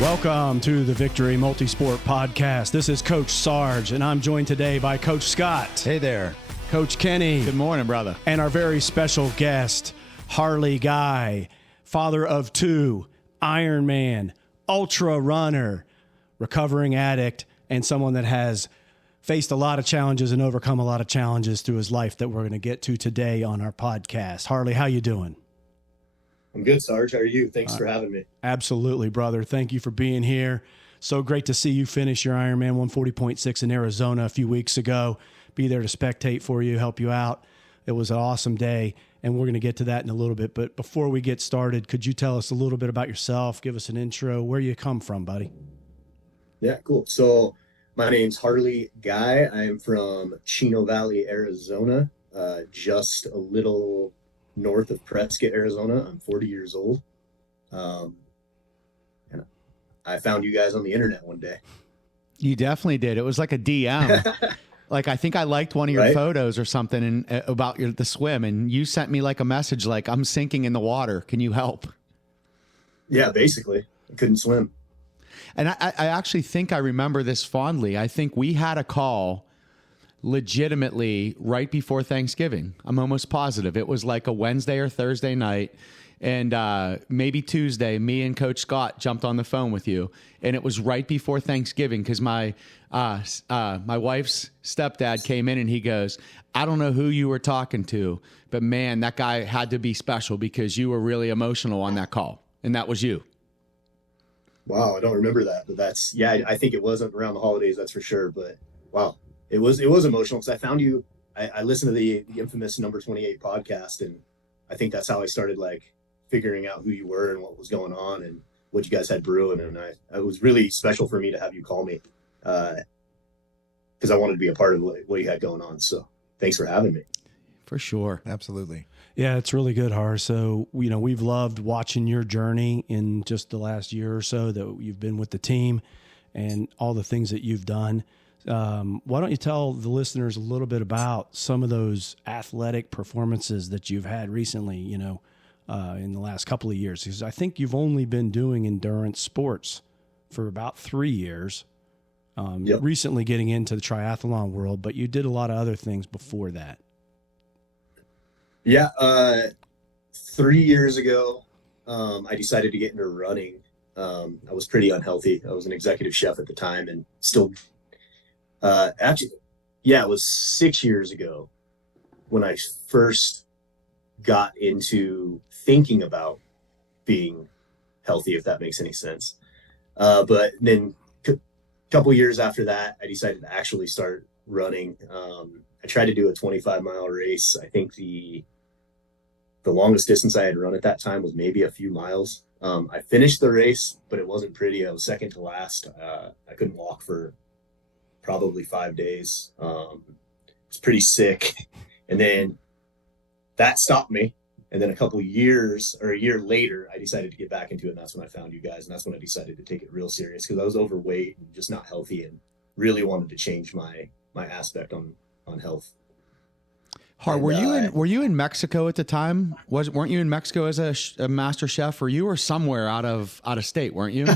Welcome to the Victory Multisport podcast. This is Coach Sarge, and I'm joined today by Coach Scott. Hey there. Coach Kenny. Good morning, brother. And our very special guest, Harley Guy, father of two, Ironman, ultra runner, recovering addict, and someone that has faced a lot of challenges and overcome a lot of challenges through his life that we're going to get to today on our podcast. Harley, how you doing? I'm good, Sarge. How are you? Thanks for having me. Absolutely, brother. Thank you for being here. So great to see you finish your Ironman 140.6 in Arizona a few weeks ago. Be there to spectate for you, help you out. It was an awesome day, and we're going to get to that in a little bit. But before we get started, could you tell us a little bit about yourself? Give us an intro. Where you come from, buddy? Yeah, cool. So my name's Harley Guy. I'm from Chino Valley, Arizona, just a little north of Prescott, Arizona. I'm 40 years old. And I found you guys on the internet one day. You definitely did. It was like a DM. Like, I think I liked one of your photos or something about the swim, and you sent me like a message like, I'm sinking in the water. Can you help? Yeah, basically. I couldn't swim. And I actually think I remember this fondly. I think we had a call legitimately right before Thanksgiving. I'm almost positive. It was like a Wednesday or Thursday night. And maybe Tuesday, me and Coach Scott jumped on the phone with you. And it was right before Thanksgiving because my wife's stepdad came in and he goes, I don't know who you were talking to, but man, that guy had to be special because you were really emotional on that call. And that was you. Wow, I don't remember that. But that's, yeah, I think it wasn't around the holidays, that's for sure. But wow, it was emotional because I found you. I listened to the infamous Number 28 podcast, and I think that's how I started like figuring out who you were and what was going on and what you guys had brewing. And it was really special for me to have you call me because I wanted to be a part of what you had going on. So thanks for having me. For sure. Absolutely. Yeah, it's really good, Har. So, we've loved watching your journey in just the last year or so that you've been with the team and all the things that you've done. Why don't you tell the listeners a little bit about some of those athletic performances that you've had recently, in the last couple of years? Because I think you've only been doing endurance sports for about 3 years, recently getting into the triathlon world, but you did a lot of other things before that. Yeah. 3 years ago, I decided to get into running. I was pretty unhealthy. I was an executive chef at the time and still it was 6 years ago when I first got into thinking about being healthy, if that makes any sense. But then a couple years after that, I decided to actually start running. I tried to do a 25-mile race. I think the longest distance I had run at that time was maybe a few miles. I finished the race, but it wasn't pretty. I was second to last. I couldn't walk for probably 5 days. It's pretty sick. And then that stopped me. And then a year later, I decided to get back into it. And that's when I found you guys. And that's when I decided to take it real serious because I was overweight and just not healthy and really wanted to change my aspect on health. Har, were you in Mexico at the time? Weren't you in Mexico as a master chef, or you were somewhere out of state, weren't you?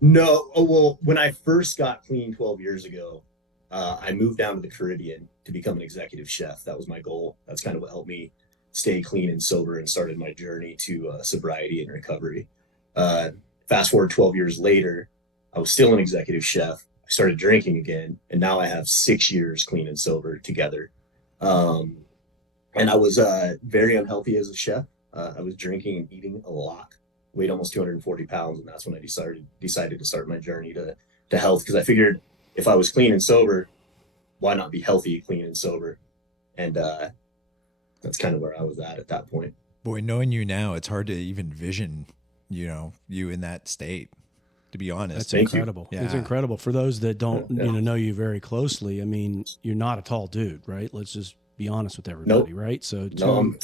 No. Oh, well, when I first got clean 12 years ago, I moved down to the Caribbean to become an executive chef. That was my goal. That's kind of what helped me stay clean and sober and started my journey to sobriety and recovery. Fast forward 12 years later, I was still an executive chef. I started drinking again, and now I have 6 years clean and sober together. And I was very unhealthy as a chef. I was drinking and eating a lot, weighed almost 240 pounds. And that's when I decided to start my journey to health. Because I figured if I was clean and sober, why not be healthy, clean and sober? And that's kind of where I was at that point. Boy, knowing you now, it's hard to even vision, you in that state, to be honest. That's incredible. Yeah. It's incredible. For those that don't know you very closely, I mean, you're not a tall dude, right? Let's just be honest with everybody, right? So I'm 5'6",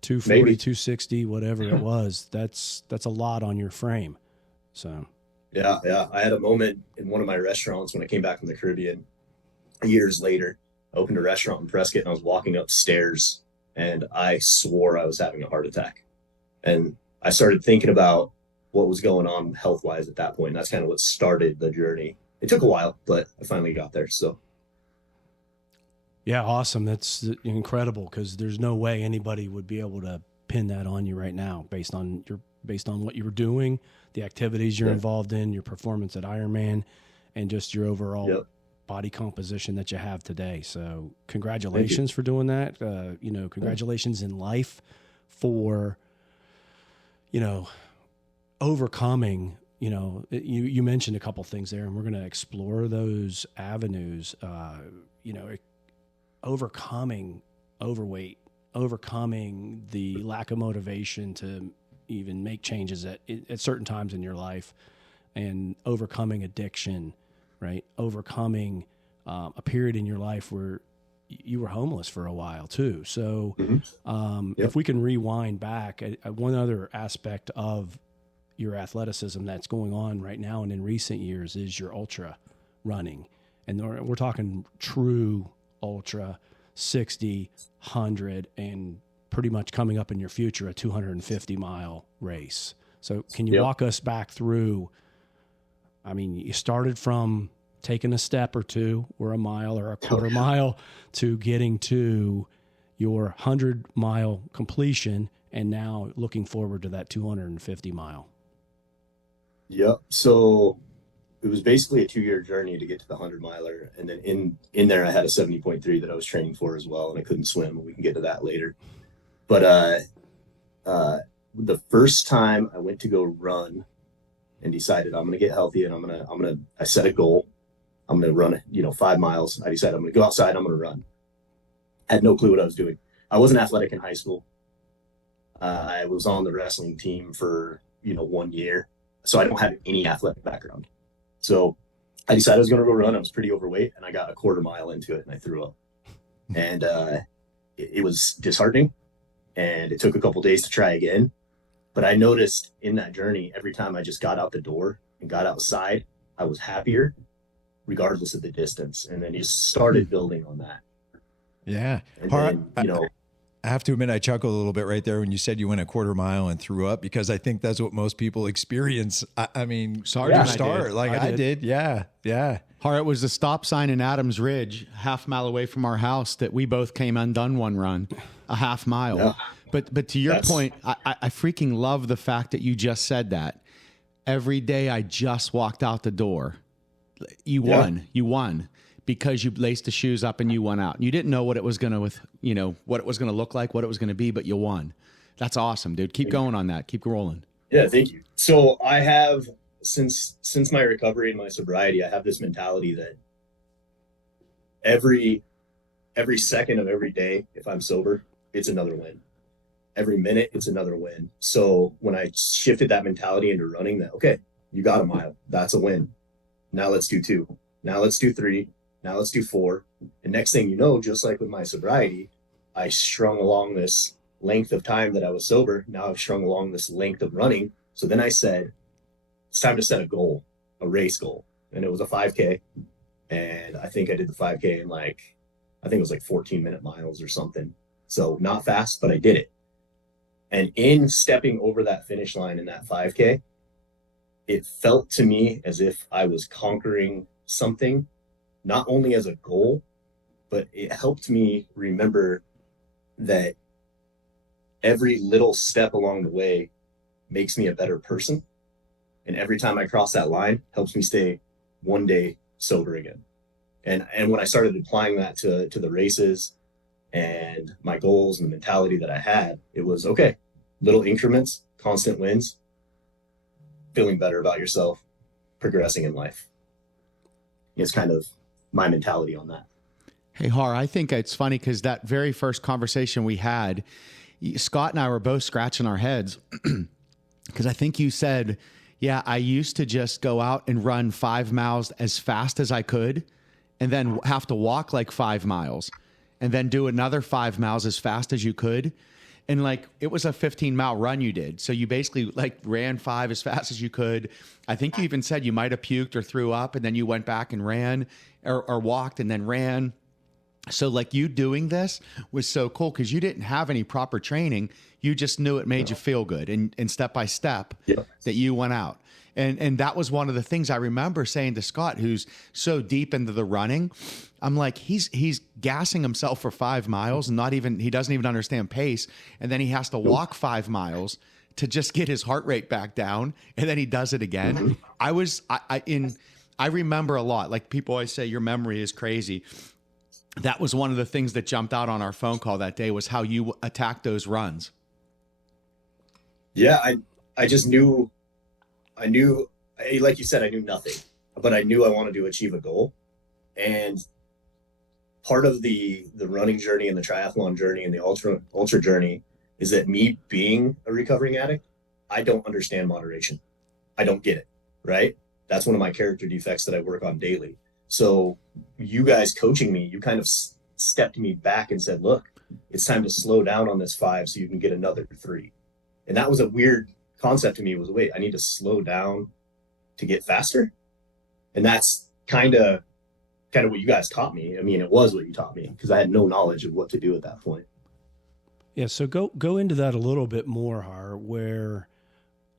240, maybe 260, whatever it was. That's a lot on your frame. So yeah. I had a moment in one of my restaurants when I came back from the Caribbean years later. I opened a restaurant in Prescott and I was walking upstairs and I swore I was having a heart attack. And I started thinking about what was going on health wise at that point. And that's kind of what started the journey. It took a while, but I finally got there. So. Yeah, awesome. That's incredible, because there's no way anybody would be able to pin that on you right now based on what you were doing, the activities you're involved in, your performance at Ironman, and just your overall body composition that you have today. So congratulations for doing that. Congratulations in life for, overcoming, you mentioned a couple things there, and we're going to explore those avenues, overcoming overweight, overcoming the lack of motivation to even make changes at certain times in your life, and overcoming addiction, right? Overcoming a period in your life where you were homeless for a while too. So if we can rewind back, one other aspect of your athleticism that's going on right now and in recent years is your ultra running. And we're talking true ultra, 60, 100, and pretty much coming up in your future, a 250-mile race. So can you walk us back through, you started from taking a step or two or a mile or a quarter mile to getting to your 100-mile completion, and now looking forward to that 250-mile. Yep. So it was basically a 2-year journey to get to the 100-miler. And then in there, I had a 70.3 that I was training for as well. And I couldn't swim. We can get to that later. But the first time I went to go run and decided I'm going to get healthy, and I set a goal. I'm going to run, 5 miles. I decided I'm going to go outside. I'm going to run. I had no clue what I was doing. I wasn't athletic in high school. I was on the wrestling team for, 1 year. So I don't have any athletic background. So I decided I was going to go run. I was pretty overweight, and I got a quarter mile into it and I threw up. And it was disheartening, and it took a couple days to try again. But I noticed in that journey, every time I just got out the door and got outside, I was happier regardless of the distance. And then you started building on that. Yeah. And then, I have to admit, I chuckled a little bit right there when you said you went a quarter mile and threw up, because I think that's what most people experience. Sorry, to start like I did. Yeah. Yeah. It was the stop sign in Adams Ridge, half mile away from our house, that we both came undone one run, a half mile. Yeah. But to your point, I freaking love the fact that you just said that. Every day I just walked out the door. You won. Because you laced the shoes up and you went out. You didn't know what it was going to, what it was going to look like, what it was going to be, but you won. That's awesome, dude. Keep going on that. Keep rolling. Yeah, thank you. So I have, since my recovery and my sobriety, I have this mentality that every second of every day, if I'm sober, it's another win. Every minute, it's another win. So when I shifted that mentality into running, that, okay, you got a mile. That's a win. Now let's do 2. Now let's do 3. Now let's do 4. And next thing you know, just like with my sobriety, I strung along this length of time that I was sober. Now I've strung along this length of running. So then I said, it's time to set a goal, a race goal. And it was a 5K. And I think I did the 5K in I think it was 14-minute miles or something. So not fast, but I did it. And in stepping over that finish line in that 5K, it felt to me as if I was conquering something, not only as a goal, but it helped me remember that every little step along the way makes me a better person. And every time I cross that line, helps me stay one day sober again. And when I started applying that to the races and my goals and the mentality that I had, it was, okay, little increments, constant wins, feeling better about yourself, progressing in life. It's kind of my mentality on that. Hey, Har, I think it's funny because that very first conversation we had, Scott and I were both scratching our heads because I think you said, yeah, I used to just go out and run 5 miles as fast as I could and then have to walk 5 miles and then do another 5 miles as fast as you could. And it was a 15-mile run you did. So you basically ran 5 as fast as you could. I think you even said you might have puked or threw up, and then you went back and ran or walked and then ran. So like you doing this was so cool because you didn't have any proper training. You just knew it made you feel good, and step by step that you went out. And that was one of the things I remember saying to Scott, who's so deep into the running. I'm like, he's gassing himself for 5 miles and he doesn't even understand pace. And then he has to walk 5 miles to just get his heart rate back down. And then he does it again. I remember a lot. Like people always say, your memory is crazy. That was one of the things that jumped out on our phone call that day, was how you attacked those runs. Yeah. I just knew, like you said, I knew nothing, but I knew I wanted to achieve a goal. And part of the running journey and the triathlon journey and the ultra journey is that me being a recovering addict, I don't understand moderation. I don't get it. Right. That's one of my character defects that I work on daily. So you guys coaching me, you kind of stepped me back and said, look, it's time to slow down on this 5 so you can get another 3. And that was a weird concept to me. Was, wait, I need to slow down to get faster. And that's kind of what you guys taught me. I mean, it was what you taught me because I had no knowledge of what to do at that point. Yeah. So go into that a little bit more, Har, where,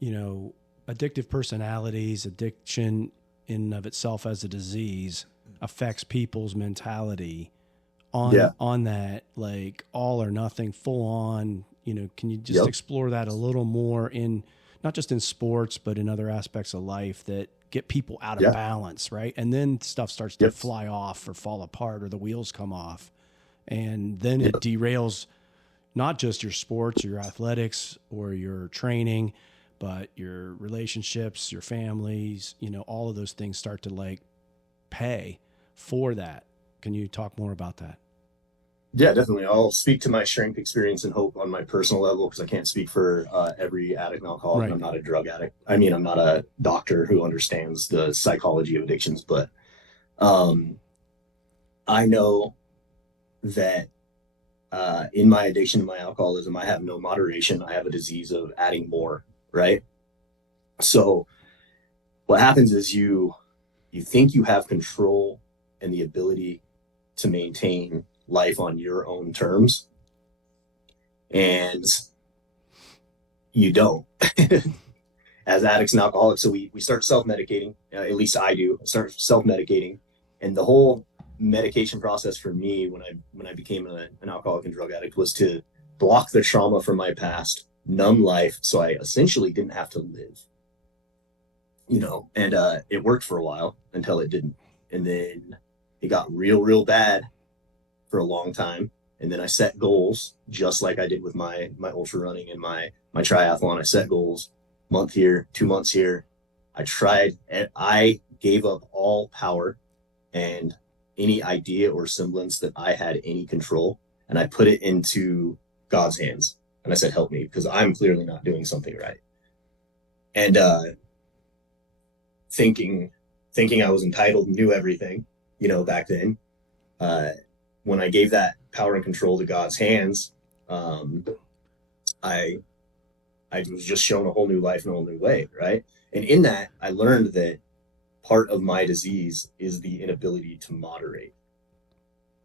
addictive personalities, addiction in and of itself as a disease affects people's mentality on that, like all or nothing, full on, can you just explore that a little more in, not just in sports, but in other aspects of life that get people out of balance, right? And then stuff starts to fly off or fall apart or the wheels come off. And then it derails not just your sports or your athletics or your training, but your relationships, your families, all of those things start to like pay for that. Can you talk more about that? Yeah, definitely. I'll speak to my strength, experience, and hope on my personal level because I can't speak for every addict and alcoholic. Right. I'm not a drug addict. I mean, I'm not a doctor who understands the psychology of addictions, but I know that in my addiction, in my alcoholism, I have no moderation. I have a disease of adding more, right? So what happens is you think you have control and the ability to maintain life on your own terms, and you don't. As addicts and alcoholics, so we start self-medicating, at least I do, start self-medicating, and the whole medication process for me when I became an alcoholic and drug addict was to block the trauma from my past, numb life, so I essentially didn't have to live, and it worked for a while until it didn't, and then it got real bad for a long time. And then I set goals, just like I did with my ultra running and my triathlon. I set goals, month here, 2 months here. I gave up all power and any idea or semblance that I had any control, and I put it into God's hands. And I said, help me, because I'm clearly not doing something right. And thinking I was entitled, knew everything, back then. When I gave that power and control to God's hands, I was just shown a whole new life in a whole new way, right? And in that, I learned that part of my disease is the inability to moderate.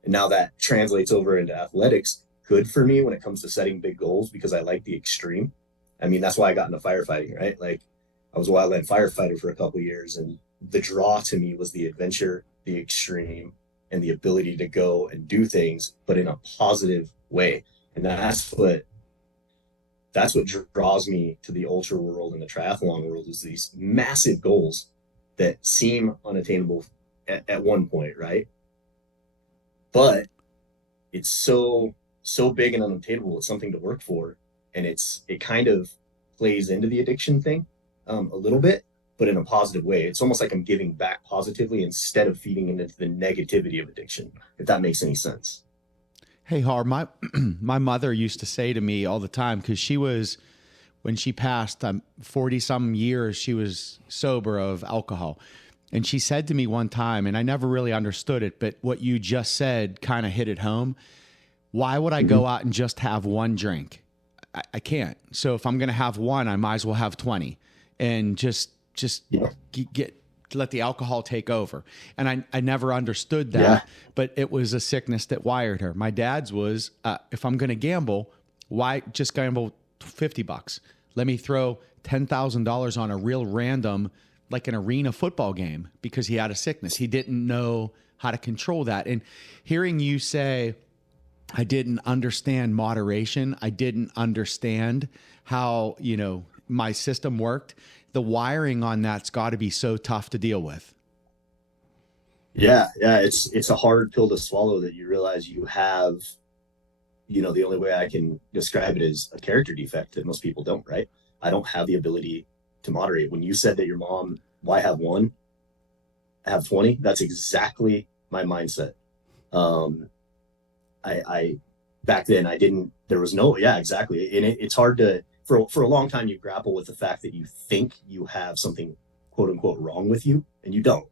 And now that translates over into athletics, good for me when it comes to setting big goals, because I like the extreme. I mean, that's why I got into firefighting, right? Like, I was a wildland firefighter for a couple of years, and the draw to me was the adventure, the extreme, and the ability to go and do things, but in a positive way. And that's what draws me to the ultra world and the triathlon world, is these massive goals that seem unattainable at one point, right? But it's so big and unattainable. It's something to work for. And it kind of plays into the addiction thing a little bit, but in a positive way. It's almost like I'm giving back positively instead of feeding into the negativity of addiction, if that makes any sense. Hey, Har, my mother used to say to me all the time, because when she passed, 40-some years, she was sober of alcohol. And she said to me one time, and I never really understood it, but what you just said kind of hit it home. Why would I go out and just have one drink? I can't. So if I'm going to have one, I might as well have 20 and just get let the alcohol take over. And I never understood that, Yeah. but it was a sickness that wired her. My dad's was, if I'm going to gamble, why just gamble $50? Let me throw $10,000 on a real random, like an arena football game, because he had a sickness. He didn't know how to control that. And hearing you say, I didn't understand moderation. I didn't understand how, my system worked. The wiring on that's got to be so tough to deal with. Yeah. It's a hard pill to swallow that you realize you have, the only way I can describe it is a character defect that most people don't, right? I don't have the ability to moderate. When you said that your mom, why have one? I have 20. That's exactly my mindset. I back then there was no, yeah, exactly. And it's hard to, for a long time, you grapple with the fact that you think you have something quote unquote wrong with you, and you don't.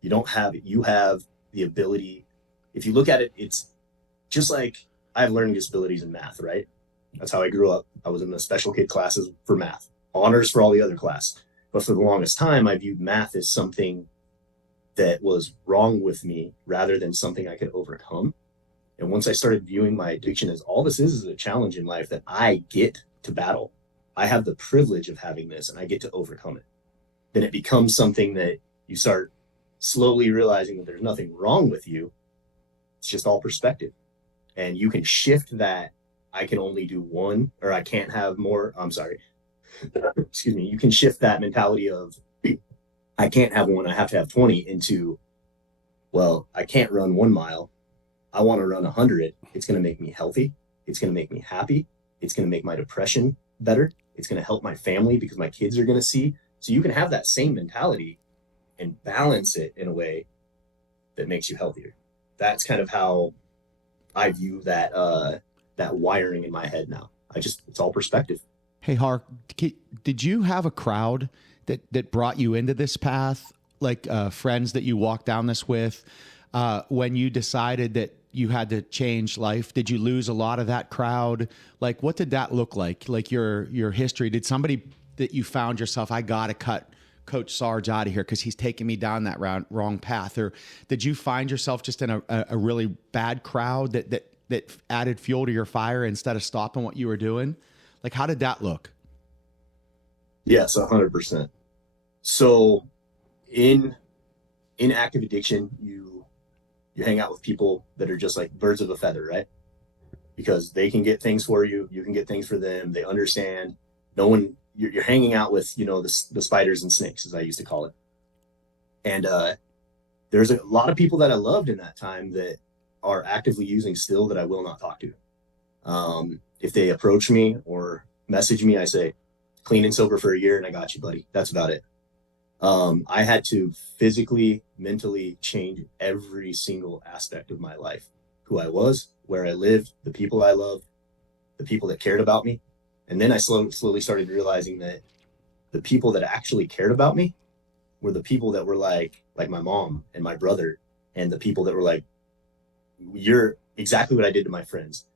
You don't have it. You have the ability. If you look at it, it's just like I have learning disabilities in math, right? That's how I grew up. I was in the special kid classes for math, honors for all the other class. But for the longest time, I viewed math as something that was wrong with me rather than something I could overcome. And once I started viewing my addiction as all this is a challenge in life that I get to battle. I have the privilege of having this and I get to overcome it. Then it becomes something that you start slowly realizing that there's nothing wrong with you. It's just all perspective. And you can shift that. I can only do one, or I can't have more. I'm sorry. Excuse me. You can shift that mentality of I can't have one, I have to have 20 into, well, I can't run 1 mile. I want to run 100. It's going to make me healthy. It's going to make me happy. It's going to make my depression better. It's going to help my family because my kids are going to see. So you can have that same mentality and balance it in a way that makes you healthier. That's kind of how I view that wiring in my head now. It's all perspective. Hey, Hark, did you have a crowd that brought you into this path? Like friends that you walked down this with when you decided that you had to change life? Did you lose a lot of that crowd? Like, what did that look like? Like your history? Did somebody that you found yourself, I got to cut Coach Sarge out of here because he's taking me down that wrong path? Or did you find yourself just in a really bad crowd that added fuel to your fire instead of stopping what you were doing? Like, how did that look? Yes, 100%. So in active addiction, you hang out with people that are just like birds of a feather, right? Because they can get things for you. You can get things for them. They understand. No one, you're hanging out with, the spiders and snakes, as I used to call it. And there's a lot of people that I loved in that time that are actively using still that I will not talk to. If they approach me or message me, I say, clean and sober for a year and I got you, buddy. That's about it. I had to physically, mentally change every single aspect of my life. Who I was, where I lived, the people I loved, the people that cared about me. And then I slowly started realizing that the people that actually cared about me were the people that were like my mom and my brother, and the people that were like, you're exactly what I did to my friends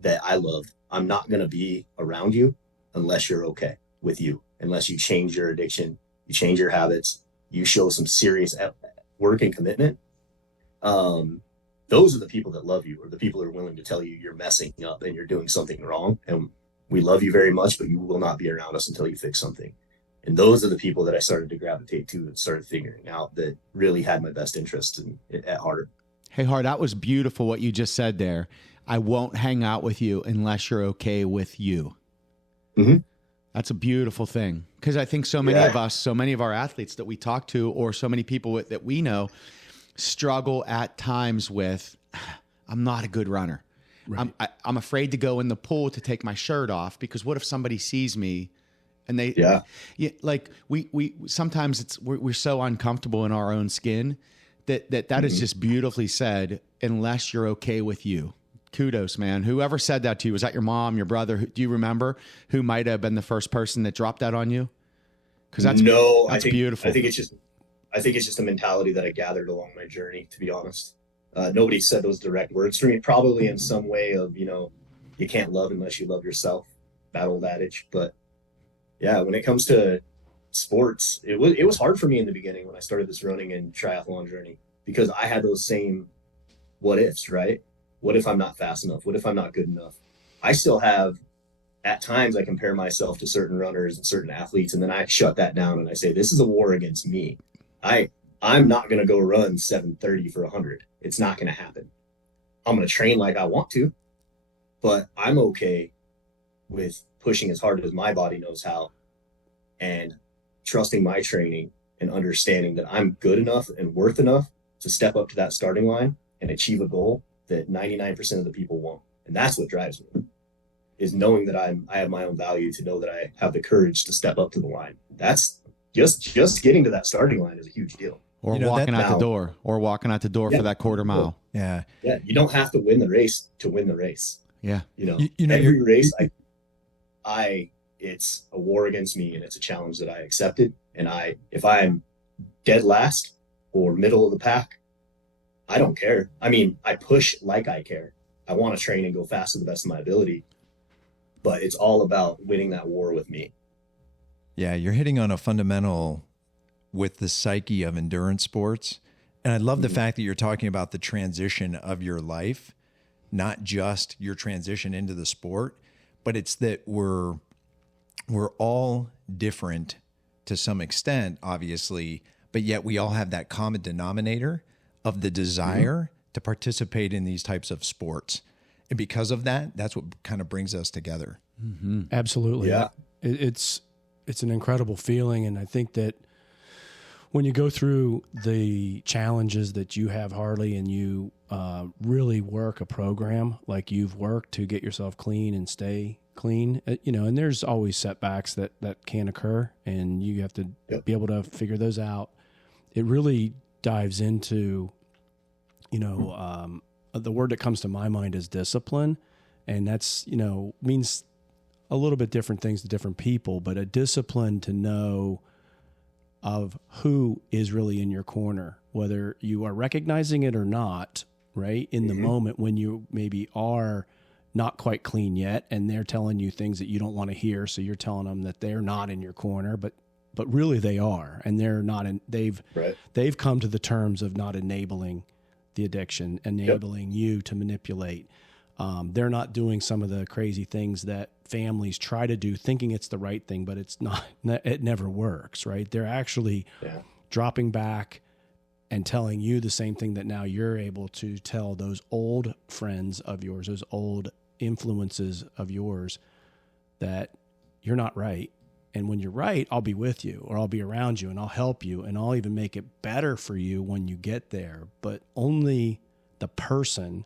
that I loved. I'm not going to be around you unless you're okay with you, unless you change your addiction, you change your habits, you show some serious work and commitment. Those are the people that love you, or the people that are willing to tell you you're messing up and you're doing something wrong. And we love you very much, but you will not be around us until you fix something. And those are the people that I started to gravitate to and started figuring out that really had my best interests at heart. Hey, Hart, that was beautiful what you just said there. I won't hang out with you unless you're okay with you. Mm-hmm. That's a beautiful thing. Because I think so many of us, so many of our athletes that we talk to, or so many people that we know, struggle at times with, I'm not a good runner. Right. I'm afraid to go in the pool to take my shirt off because what if somebody sees me and they, like we sometimes we're so uncomfortable in our own skin that mm-hmm. is just beautifully said, unless you're okay with you. Kudos, man. Whoever said that to you, was that your mom, your brother? Do you remember who might have been the first person that dropped that on you? Because that's beautiful. I think it's just a mentality that I gathered along my journey, to be honest. Nobody said those direct words for me, probably in some way of, you can't love unless you love yourself, that old adage. But yeah, when it comes to sports, it was hard for me in the beginning when I started this running and triathlon journey, because I had those same what ifs, right? What if I'm not fast enough? What if I'm not good enough? I still have, at times, I compare myself to certain runners and certain athletes, and then I shut that down and I say, this is a war against me. I'm not going to go run 7:30 for 100. It's not going to happen. I'm going to train like I want to, but I'm okay with pushing as hard as my body knows how, and trusting my training and understanding that I'm good enough and worth enough to step up to that starting line and achieve a goal that 99% of the people won't. And that's what drives me, is knowing that I have my own value, to know that I have the courage to step up to the line. That's just getting to that starting line is a huge deal. Or walking out the door, for that quarter mile. Yeah. Yeah. You don't have to win the race to win the race. Yeah. Every race, it's a war against me, and it's a challenge that I accepted. And if I'm dead last or middle of the pack, I don't care. I mean, I push like I care. I want to train and go fast to the best of my ability, but it's all about winning that war with me. Yeah, you're hitting on a fundamental with the psyche of endurance sports. And I love the fact that you're talking about the transition of your life, not just your transition into the sport, but it's that we're all different to some extent, obviously, but yet we all have that common denominator of the desire to participate in these types of sports. And because of that, that's what kind of brings us together. Mm-hmm. Absolutely. Yeah. It's an incredible feeling. And I think that when you go through the challenges that you have, Harley, and you really work a program like you've worked to get yourself clean and stay clean, and there's always setbacks that can occur, and you have to be able to figure those out. It really dives into, the word that comes to my mind is discipline. And that's, means a little bit different things to different people, but a discipline to know of who is really in your corner, whether you are recognizing it or not, right? In the moment when you maybe are not quite clean yet, and they're telling you things that you don't want to hear. So you're telling them that they're not in your corner, but really they are, and they're not they've come to the terms of not enabling the addiction, enabling you to manipulate. They're not doing some of the crazy things that families try to do, thinking it's the right thing, but it's not. It never works, right? They're actually dropping back and telling you the same thing that now you're able to tell those old friends of yours, those old influences of yours, that you're not right. And when you're right, I'll be with you, or I'll be around you, and I'll help you, and I'll even make it better for you when you get there. But only the person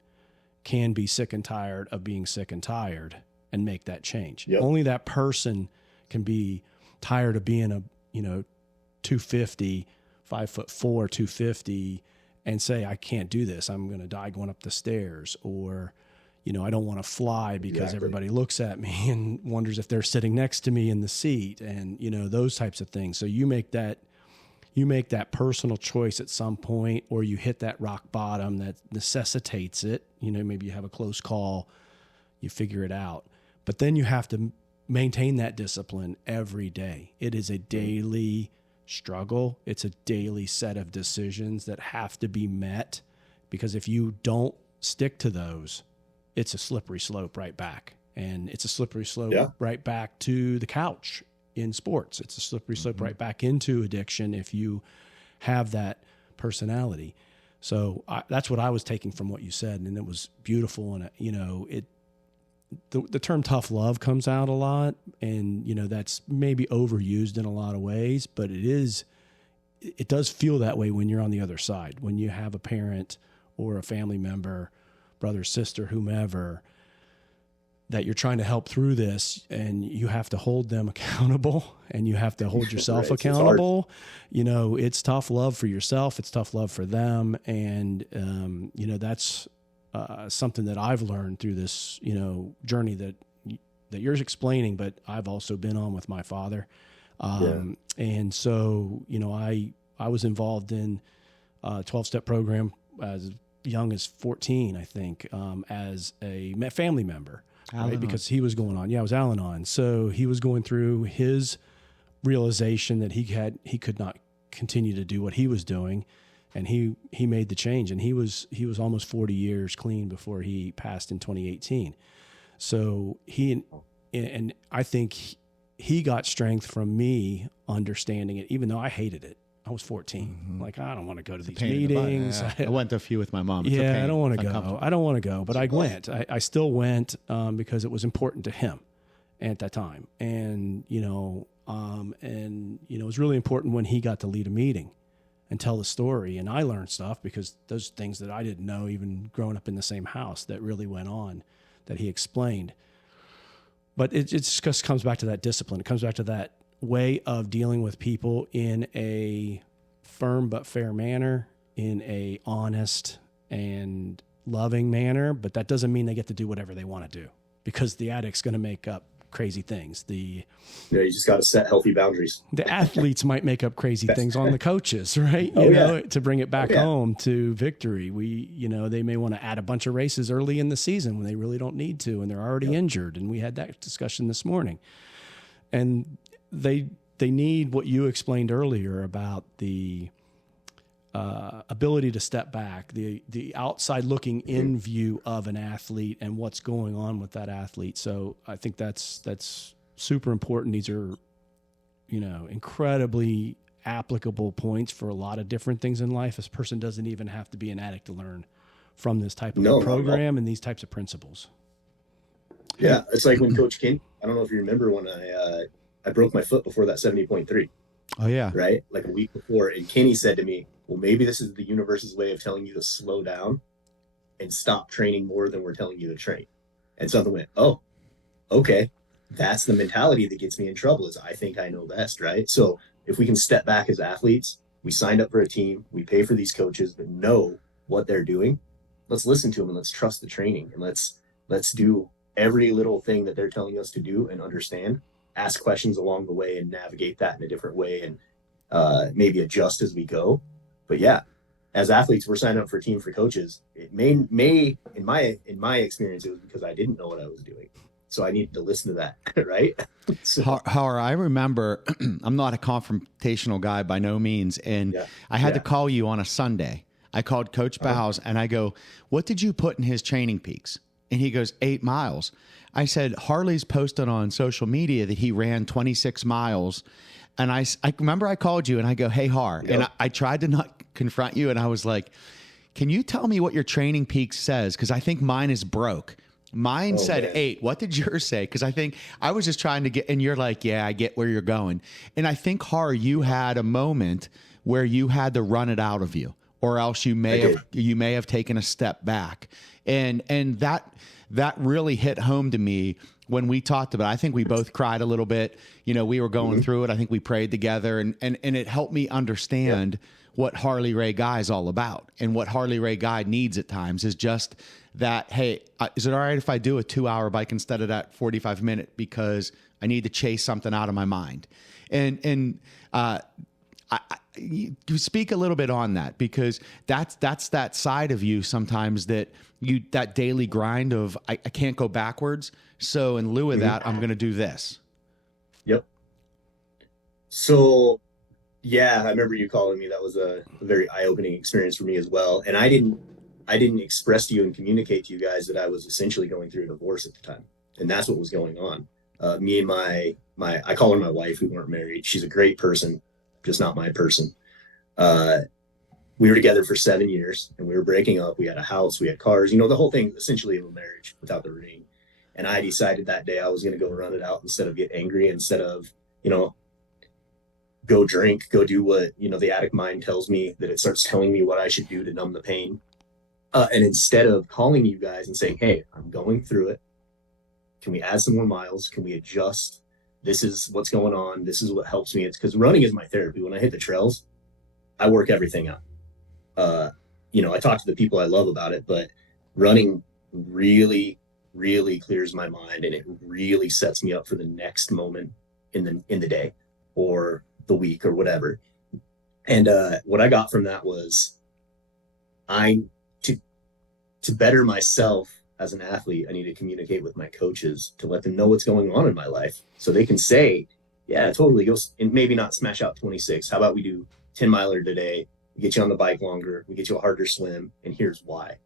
can be sick and tired of being sick and tired and make that change. Yep. Only that person can be tired of being a 250, 5'4", 250, and say, I can't do this. I'm going to die going up the stairs, or I don't want to fly because everybody looks at me and wonders if they're sitting next to me in the seat, and those types of things. So you make that personal choice at some point, or you hit that rock bottom that necessitates it. Maybe you have a close call, you figure it out, but then you have to maintain that discipline every day. It is a daily struggle. It's a daily set of decisions that have to be met, because if you don't stick to those, it's a slippery slope right back. And it's a slippery slope right back to the couch in sports. It's a slippery slope right back into addiction if you have that personality. So that's what I was taking from what you said, and it was beautiful. And the term tough love comes out a lot, and that's maybe overused in a lot of ways, but it does feel that way when you're on the other side, when you have a parent or a family member, brother, sister, whomever, that you're trying to help through this, and you have to hold them accountable, and you have to hold yourself accountable. It's tough love for yourself. It's tough love for them. And, that's something that I've learned through this, journey that you're explaining, but I've also been on with my father. And so, I was involved in a 12-step program as young as 14, I think, as a family member. Right, because he was going on. Yeah, it was Al-Anon. So he was going through his realization that he could not continue to do what he was doing, and he made the change. And he was almost 40 years clean before he passed in 2018. So and I think he got strength from me understanding it, even though I hated it. I was 14. Like, I don't want to go to these meetings. I went to a few with my mom. It's I don't want to go. I don't want to go, but I went. I still went because it was important to him at that time. And, it was really important when he got to lead a meeting and tell the story. And I learned stuff because those things that I didn't know, even growing up in the same house, that really went on, that he explained. But it just comes back to that discipline. It comes back to that way of dealing with people in a firm but fair manner, in a honest and loving manner. But that doesn't mean they get to do whatever they want to do, because the addict's going to make up crazy things. You just got to set healthy boundaries. The athletes might make up crazy things on the coaches, right? To bring it back home to victory. They may want to add a bunch of races early in the season when they really don't need to, and they're already injured. And we had that discussion this morning. And they need what you explained earlier about the ability to step back, the outside looking in view of an athlete and what's going on with that athlete. So I think that's super important. These are, incredibly applicable points for a lot of different things in life. This person doesn't even have to be an addict to learn from this type of program and these types of principles. Yeah, it's like when Coach King, I don't know if you remember when I broke my foot before that 70.3. Oh, yeah. Right? Like a week before. And Kenny said to me, well, maybe this is the universe's way of telling you to slow down and stop training more than we're telling you to train. And something went, oh, okay. That's the mentality that gets me in trouble, is I think I know best, right? So if we can step back as athletes, we signed up for a team, we pay for these coaches that know what they're doing. Let's listen to them and let's trust the training, and let's do every little thing that they're telling us to do and understand, ask questions along the way and navigate that in a different way, and maybe adjust as we go. But yeah, as athletes, we're signing up for a team for coaches. It may in my experience, it was because I didn't know what I was doing. So I needed to listen to that, right? However, I remember, I'm not a confrontational guy by no means, and I had to call you on a Sunday. I called Coach Bowes and I go, what did you put in his training peaks? And he goes, 8 miles. I said, Harley's posted on social media that he ran 26 miles. And I remember I called you and I go, hey, Har. And I tried to not confront you. And I was like, can you tell me what your training peaks says? Because I think mine is broke. Mine said 8. What did yours say? Because I think I was just trying to get, and you're like, yeah, I get where you're going. And I think, Har, you had a moment where you had to run it out of you, or else you may have taken a step back. And that really hit home to me when we talked about it. I think we both cried a little bit. We were going through it. I think we prayed together, and it helped me understand what Harley Ray Guy is all about. And what Harley Ray Guy needs at times is just that, hey, is it all right if I do a 2-hour bike instead of that 45-minute, because I need to chase something out of my mind? And you speak a little bit on that, because that's that side of you sometimes, that daily grind of I can't go backwards. So in lieu of that, I'm going to do this. Yep. So yeah, I remember you calling me. That was a very eye-opening experience for me as well. And I didn't express to you and communicate to you guys that I was essentially going through a divorce at the time. And that's what was going on. Me and my I call her my wife. We weren't married. She's a great person, just not my person. We were together for 7 years and we were breaking up. We had a house, we had cars, the whole thing essentially of a marriage without the ring. And I decided that day I was going to go run it out instead of get angry, instead of, go drink, go do what, the addict mind tells me, that it starts telling me what I should do to numb the pain. And instead of calling you guys and saying, hey, I'm going through it. Can we add some more miles? Can we adjust? This is what's going on. This is what helps me. It's because running is my therapy. When I hit the trails, I work everything out. I talk to the people I love about it, but running really, really clears my mind, and it really sets me up for the next moment in the day or the week or whatever. And what I got from that was, to better myself as an athlete, I need to communicate with my coaches to let them know what's going on in my life, so they can say, yeah, totally. Go and maybe not smash out 26. How about we do 10 miler today? We get you on the bike longer. We get you a harder swim, and here's why.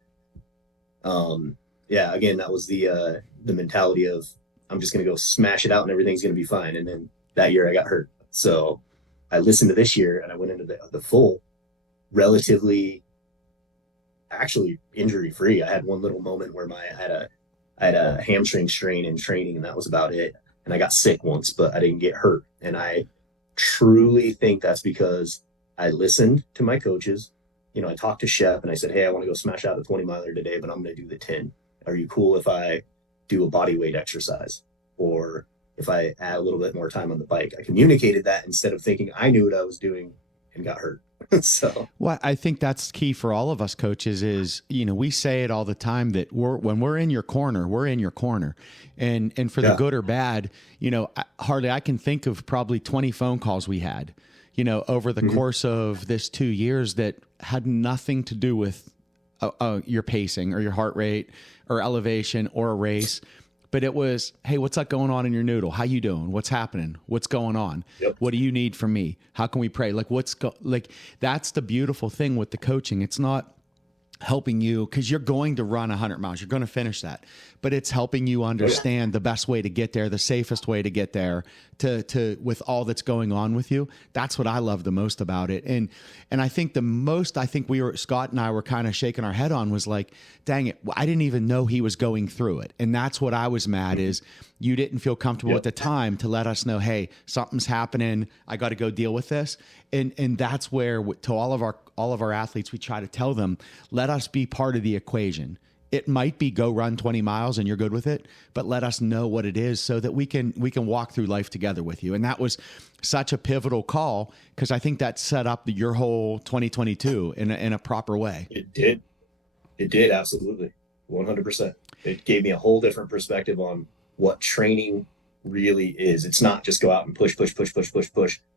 Yeah, again, that was the mentality of I'm just gonna go smash it out and everything's gonna be fine. And then that year I got hurt, so I listened to this year and I went into the full relatively actually injury free. I had one little moment where I had a hamstring strain in training, and that was about it. And I got sick once, but I didn't get hurt. And I truly think that's because I listened to my coaches. You know, I talked to Shep and I said, hey, I want to go smash out the 20 miler today, but I'm going to do the 10. Are you cool if I do a body weight exercise? Or if I add a little bit more time on the bike? I communicated that instead of thinking I knew what I was doing and got hurt. So, well, I think that's key for all of us coaches is, you know, we say it all the time that when we're in your corner, we're in your corner. And for the good or bad, you know, Harley, I can think of probably 20 phone calls we had, you know, over the course of this 2 years that had nothing to do with your pacing or your heart rate or elevation or a race. But it was, hey, what's up going on in your noodle? How you doing? What's happening? What's going on? Yep. What do you need from me? How can we pray? Like that's the beautiful thing with the coaching. It's not helping you because you're going to run 100 miles. You're going to finish that. But it's helping you understand the best way to get there, the safest way to get there to with all that's going on with you. That's what I love the most about it. And I think Scott and I were kind of shaking our head on was like, dang it, I didn't even know he was going through it. And that's what I was mad is you didn't feel comfortable at the time to let us know, hey, something's happening. I got to go deal with this. And that's where to all of our athletes, we try to tell them, let us be part of the equation. It might be go run 20 miles and you're good with it, but let us know what it is so that we can walk through life together with you. And that was such a pivotal call because I think that set up your whole 2022 in a proper way. It did absolutely 100%. It gave me a whole different perspective on what training really is. It's not just go out and push,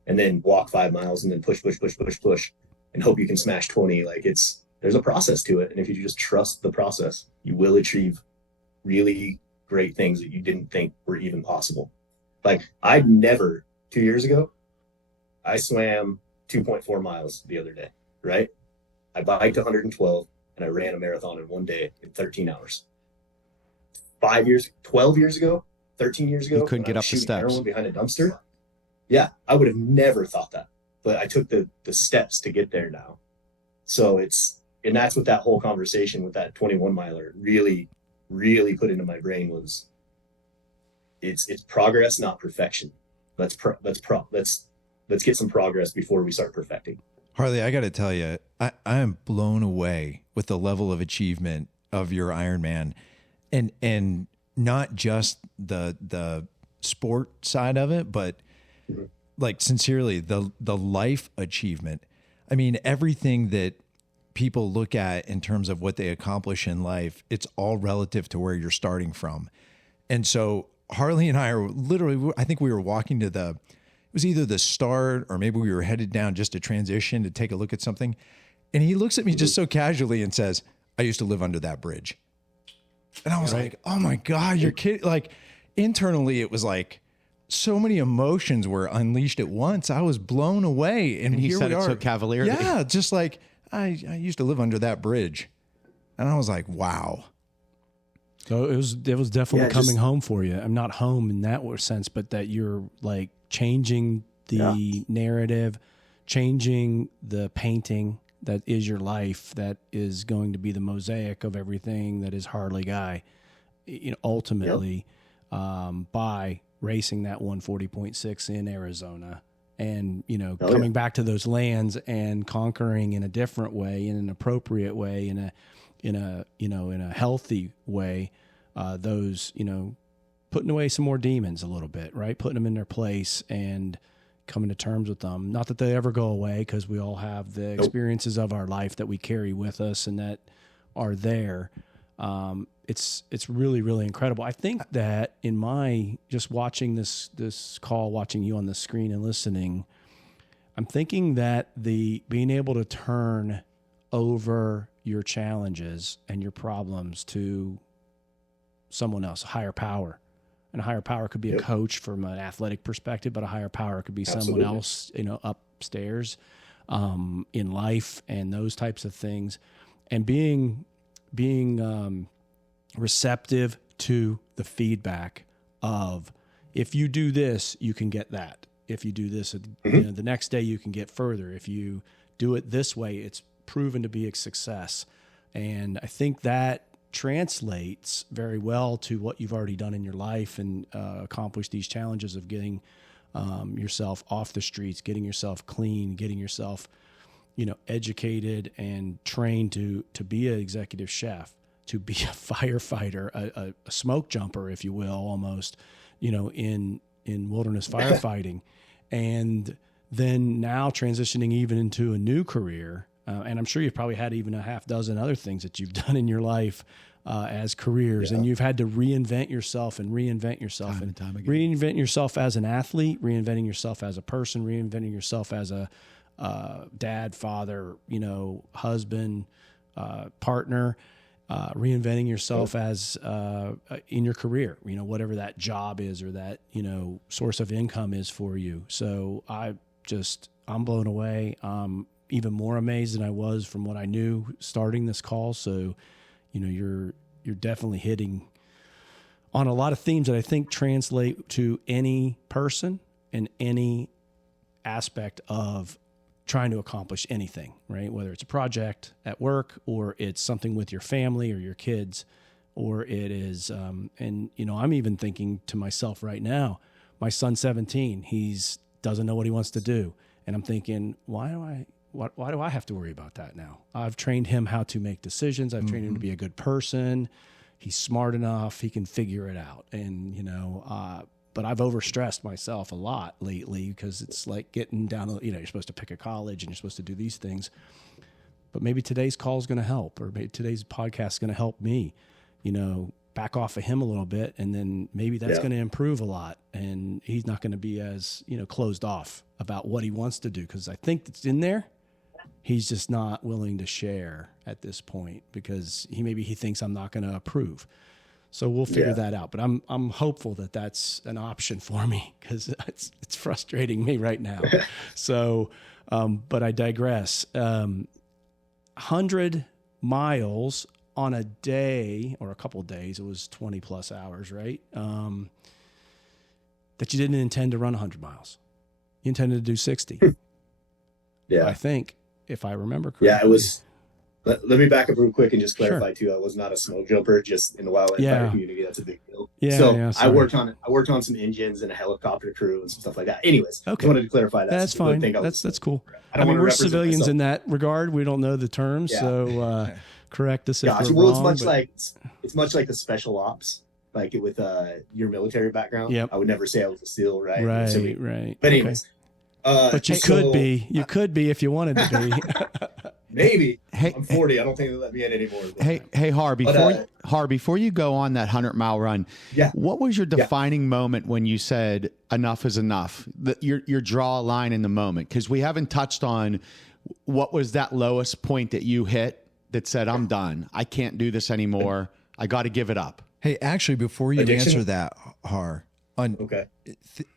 and then walk 5 miles and then push, and hope you can smash 20. Like there's a process to it. And if you just trust the process, you will achieve really great things that you didn't think were even possible. Like 2 years ago, I swam 2.4 miles the other day, right? I biked 112 and I ran a marathon in one day in 13 hours. 12 years ago, 13 years ago, you couldn't get up the steps heroin behind a dumpster. Yeah, I would have never thought that, but I took the steps to get there now. So and that's what that whole conversation with that 21 miler really, really put into my brain was it's progress, not perfection. Let's get some progress before we start perfecting. Harley, I got to tell you, I am blown away with the level of achievement of your Ironman, and not just the sport side of it, but like sincerely the life achievement. I mean, everything that people look at in terms of what they accomplish in life, it's all relative to where you're starting from. And so Harley and I are literally, I think we were walking to it was either the start or maybe we were headed down just to transition to take a look at something. And he looks at me just so casually and says, I used to live under that bridge. And I was like, oh my God, you're kidding. Like internally, it was like so many emotions were unleashed at once. I was blown away. And he here said we it are. so cavalierly. Yeah, just like I used to live under that bridge. And I was like, wow. So it was definitely coming home for you. I'm not home in that sense, but that you're like changing the narrative, changing the painting that is your life, that is going to be the mosaic of everything that is Harley Guy, ultimately, by racing that 140.6 in Arizona and, coming back to those lands and conquering in a different way, in an appropriate way, in a healthy way, those, putting away some more demons a little bit, right? Putting them in their place and coming to terms with them. Not that they ever go away, because we all have the experiences of our life that we carry with us and that are there. It's really, really incredible. I think that in my just watching this call, watching you on the screen and listening, I'm thinking that the being able to turn over your challenges and your problems to someone else, a higher power, And a higher power could be a coach from an athletic perspective, but a higher power could be someone else, upstairs in life and those types of things. And being receptive to the feedback of, if you do this, you can get that. If you do this, the next day you can get further. If you do it this way, it's proven to be a success. And I think that translates very well to what you've already done in your life and accomplished these challenges of getting yourself off the streets, getting yourself clean, getting yourself, educated and trained to be an executive chef, to be a firefighter, a smoke jumper, if you will, almost, in wilderness firefighting. And then now transitioning even into a new career. And I'm sure you've probably had even a half dozen other things that you've done in your life as careers, and you've had to reinvent yourself and time again. Reinvent yourself as an athlete, reinventing yourself as a person, reinventing yourself as a dad, father, husband, partner, reinventing yourself as in your career, whatever that job is or that, source of income is for you. So I'm blown away. Even more amazed than I was from what I knew starting this call. So, you're definitely hitting on a lot of themes that I think translate to any person and any aspect of trying to accomplish anything, right? Whether it's a project at work or it's something with your family or your kids, or it is, I'm even thinking to myself right now, my son's 17, doesn't know what he wants to do. And I'm thinking, why do I have to worry about that now? I've trained him how to make decisions. I've trained him to be a good person. He's smart enough. He can figure it out. And, but I've overstressed myself a lot lately because it's like getting down, you're supposed to pick a college and you're supposed to do these things. But maybe today's call is going to help, or maybe today's podcast is going to help me, back off of him a little bit. And then maybe that's going to improve a lot. And he's not going to be as, closed off about what he wants to do, because I think it's in there. He's just not willing to share at this point because he thinks I'm not going to approve. So we'll figure that out. But I'm hopeful that that's an option for me, because it's frustrating me right now. So, but I digress. 100 miles on a day or a couple of days, it was 20 plus hours, right? That you didn't intend to run 100 miles. You intended to do 60. Yeah. I think, if I remember correctly. Yeah, it was. Let me back up real quick and just clarify too. I was not a smoke jumper. Just in the wildland fighter community, that's a big deal. Yeah, so I worked on some engines and a helicopter crew and some stuff like that. Anyways, I wanted to clarify that. That's fine. That's cool. We're civilians in that regard. We don't know the terms, so correct us if we're wrong. It's much like the special ops, like with your military background. Yep. I would never say I was a SEAL, right? Right. But anyways. But you could be. You could be if you wanted to be. Maybe. I'm 40. I don't think they'll let me in anymore. Hey, Har, before you go on that 100-mile run, what was your defining moment when you said enough is enough? Your draw a line in the moment, because we haven't touched on what was that lowest point that you hit that said, I'm done. I can't do this anymore. I got to give it up. Hey, actually, before you answer that, Har,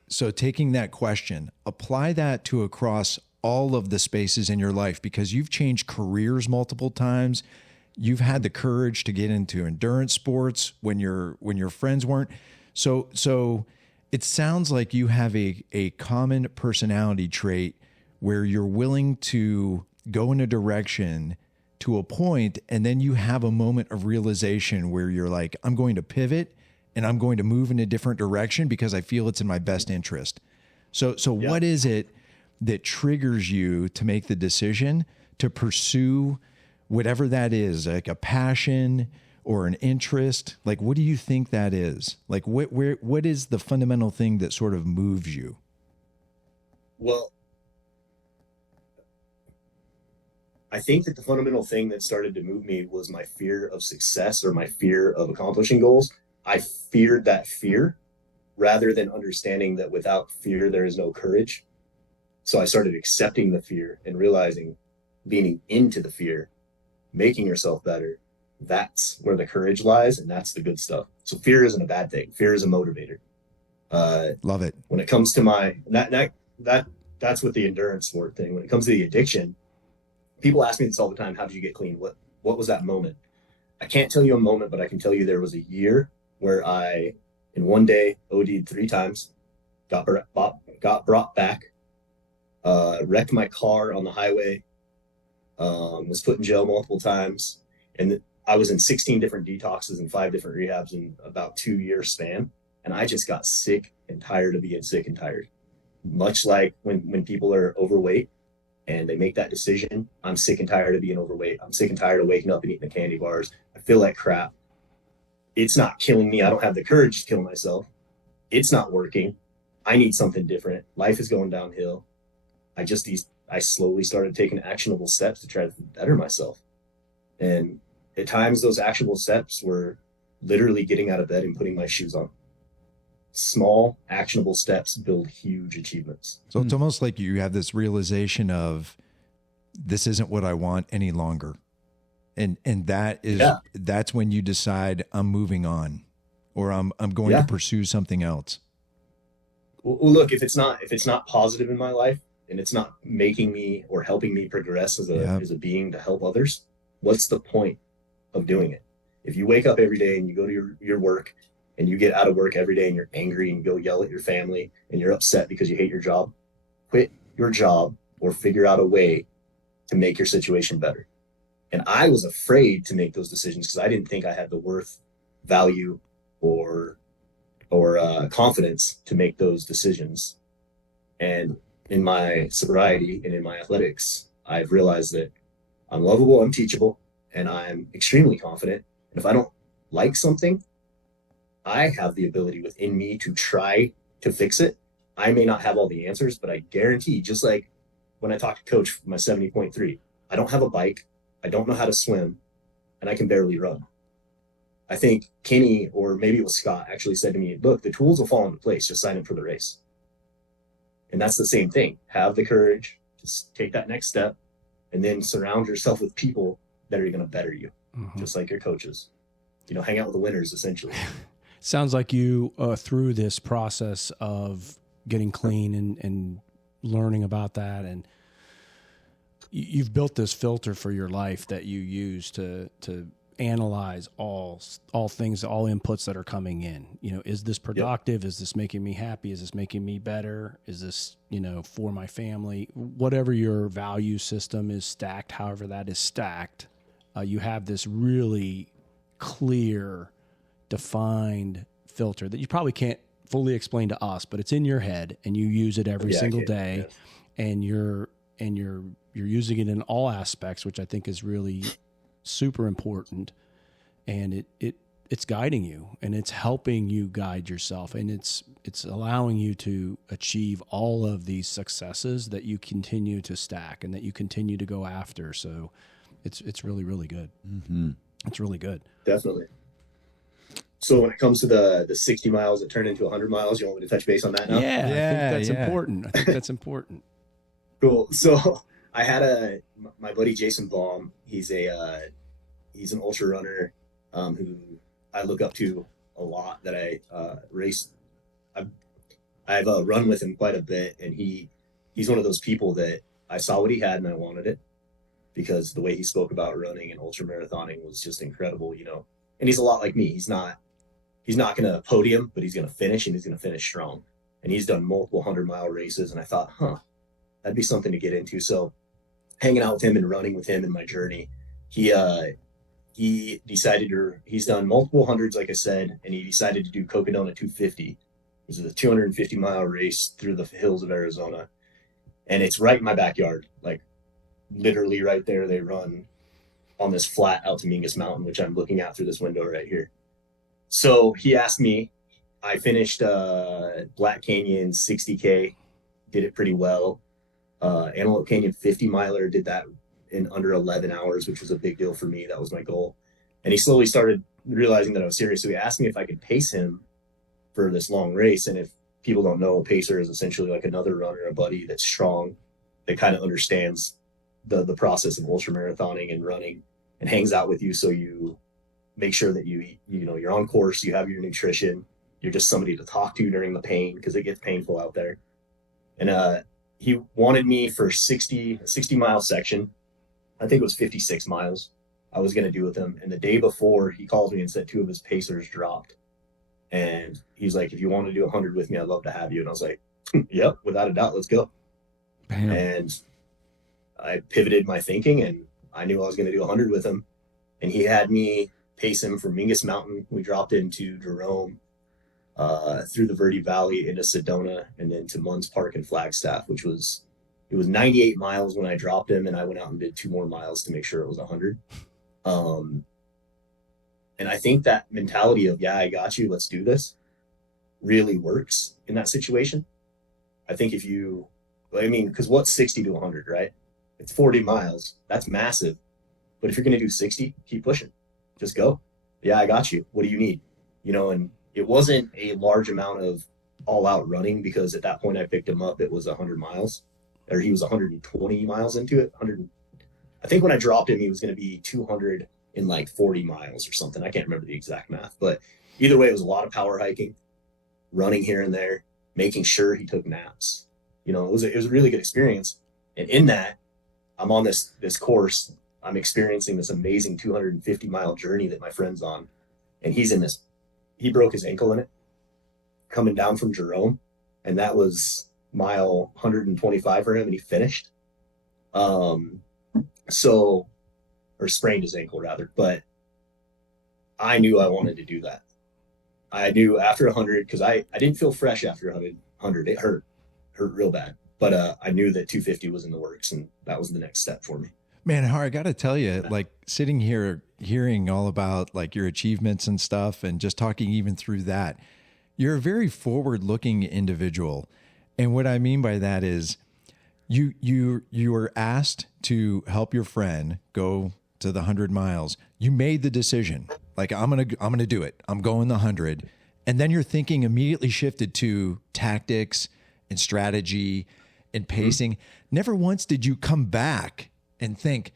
so taking that question, apply that to across all of the spaces in your life, because you've changed careers multiple times. You've had the courage to get into endurance sports when your friends weren't. So it sounds like you have a common personality trait where you're willing to go in a direction to a point, and then you have a moment of realization where you're like, I'm going to pivot and I'm going to move in a different direction because I feel it's in my best interest. So what is it that triggers you to make the decision to pursue whatever that is, like a passion or an interest? Like, what do you think that is? Like, what is the fundamental thing that sort of moves you? Well, I think that the fundamental thing that started to move me was my fear of success, or my fear of accomplishing goals. I feared that fear rather than understanding that without fear, there is no courage. So I started accepting the fear and realizing, leaning into the fear, making yourself better, that's where the courage lies, and that's the good stuff. So fear isn't a bad thing. Fear is a motivator. Love it. When it comes to that's with the endurance sport thing. When it comes to the addiction, people ask me this all the time. How did you get clean? What was that moment? I can't tell you a moment, but I can tell you there was a year where I, in one day, OD'd 3 times, got brought back, wrecked my car on the highway, was put in jail multiple times, and I was in 16 different detoxes and 5 different rehabs in about 2-year span. And I just got sick and tired of being sick and tired. Much like when people are overweight and they make that decision, I'm sick and tired of being overweight. I'm sick and tired of waking up and eating the candy bars. I feel like crap. It's not killing me. I don't have the courage to kill myself. It's not working. I need something different. Life is going downhill. I slowly started taking actionable steps to try to better myself. And at times those actionable steps were literally getting out of bed and putting my shoes on. Small actionable steps build huge achievements. So it's almost like you have this realization of this isn't what I want any longer. And that's when you decide I'm moving on, or I'm going to pursue something else. Well, look, if it's not positive in my life and it's not making me or helping me progress as a being to help others, what's the point of doing it? If you wake up every day and you go to your work and you get out of work every day and you're angry and you go yell at your family and you're upset because you hate your job, quit your job or figure out a way to make your situation better. And I was afraid to make those decisions because I didn't think I had the worth, value, or confidence to make those decisions. And in my sobriety and in my athletics, I've realized that I'm lovable, I'm teachable, and I'm extremely confident. And if I don't like something, I have the ability within me to try to fix it. I may not have all the answers, but I guarantee, just like when I talked to Coach for my 70.3, I don't have a bike, I don't know how to swim, and I can barely run. I think Kenny, or maybe it was Scott, actually said to me, look, the tools will fall into place, just sign up for the race. And that's the same thing. Have the courage to take that next step, and then surround yourself with people that are going to better you, just like your coaches. Hang out with the winners, essentially. Sounds like you, through this process of getting clean and learning about that, and you've built this filter for your life that you use to analyze all things, all inputs that are coming in. Is this productive? Yep. Is this making me happy? Is this making me better? Is this, for my family? Whatever your value system is stacked, however that is stacked, you have this really clear, defined filter that you probably can't fully explain to us, but it's in your head and you use it every single day. Yes. And you're using it in all aspects, which I think is really super important. And it's guiding you and it's helping you guide yourself. And it's allowing you to achieve all of these successes that you continue to stack and that you continue to go after. So it's really, really good. Mm-hmm. It's really good. Definitely. So when it comes to the 60 miles that turn into 100 miles, you want me to touch base on that now? Yeah, I think that's important. I think that's important. Cool. So I had my buddy Jason Baum. He's an ultra runner who I look up to a lot. That I race. I've run with him quite a bit, and he's one of those people that I saw what he had and I wanted it, because the way he spoke about running and ultra marathoning was just incredible, And he's a lot like me. He's not going to podium, but he's going to finish, and he's going to finish strong. And he's done multiple 100-mile races, and I thought, that'd be something to get into. So hanging out with him and running with him in my journey, he decided he's done multiple hundreds, like I said, and he decided to do Cocodona 250. This is a 250-mile race through the hills of Arizona. And it's right in my backyard, like literally right there. They run on this flat Altomingus Mountain, which I'm looking out through this window right here. So he asked me, I finished Black Canyon 60K, did it pretty well. Antelope Canyon 50 miler, did that in under 11 hours, which was a big deal for me. That was my goal. And he slowly started realizing that I was serious. So he asked me if I could pace him for this long race. And if people don't know, a pacer is essentially like another runner, a buddy that's strong, that kind of understands the process of ultra marathoning and running, and hangs out with you. So you make sure that you eat, you're on course, you have your nutrition, You're just somebody to talk to during the pain because it gets painful out there. And he wanted me for 60 mile section. I think it was 56 miles I was going to do with him. And the day before, he called me and said 2 of his pacers dropped. And he's like, if you want to do 100 with me, I'd love to have you. And I was like, yep, without a doubt, let's go. Bam. And I pivoted my thinking, and I knew I was going to do 100 with him. And he had me pace him from Mingus Mountain. We dropped into Jerome, through the Verde Valley into Sedona, and then to Munns Park and Flagstaff, it was 98 miles when I dropped him, and I went out and did 2 more miles to make sure it was 100. And I think that mentality of, yeah, I got you, let's do this, really works in that situation. I think because what's 60 to 100, right? It's 40 miles. That's massive. But if you're going to do 60, keep pushing. Just go. Yeah, I got you. What do you need? And it wasn't a large amount of all out running, because at that point I picked him up, it was 100 miles, or he was 120 miles into it. I think when I dropped him, he was going to be 200 in like 40 miles or something. I can't remember the exact math, but either way, it was a lot of power hiking, running here and there, making sure he took naps. It was a really good experience. And in that, I'm on this course. I'm experiencing this amazing 250-mile journey that my friend's on. And he broke his ankle in it coming down from Jerome. And that was mile 125 for him, and he finished. Or sprained his ankle rather. But I knew I wanted to do that. I knew after 100, because I didn't feel fresh after 100. It hurt real bad. But I knew that 250 was in the works, and that was the next step for me. Man, Har, I got to tell you, like sitting here, hearing all about like your achievements and stuff, and just talking even through that, you're a very forward-looking individual. And what I mean by that is you were asked to help your friend go to the 100 miles. You made the decision, like, I'm going to do it. I'm going the 100. And then your thinking immediately shifted to tactics and strategy and pacing. Mm-hmm. Never once did you come back and think,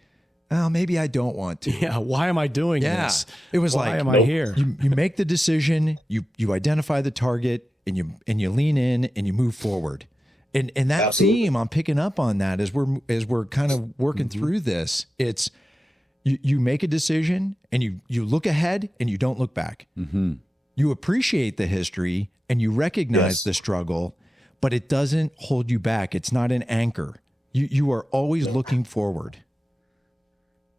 oh, maybe I don't want to. Yeah. Why am I doing this? It was why like, am I here? You make the decision, you identify the target, and you lean in and you move forward. And that Absolutely. theme, I'm picking up on that as we're kind of working through this. It's you make a decision and you look ahead and you don't look back. Mm-hmm. You appreciate the history and you recognize the struggle, but it doesn't hold you back. It's not an anchor. You are always looking forward.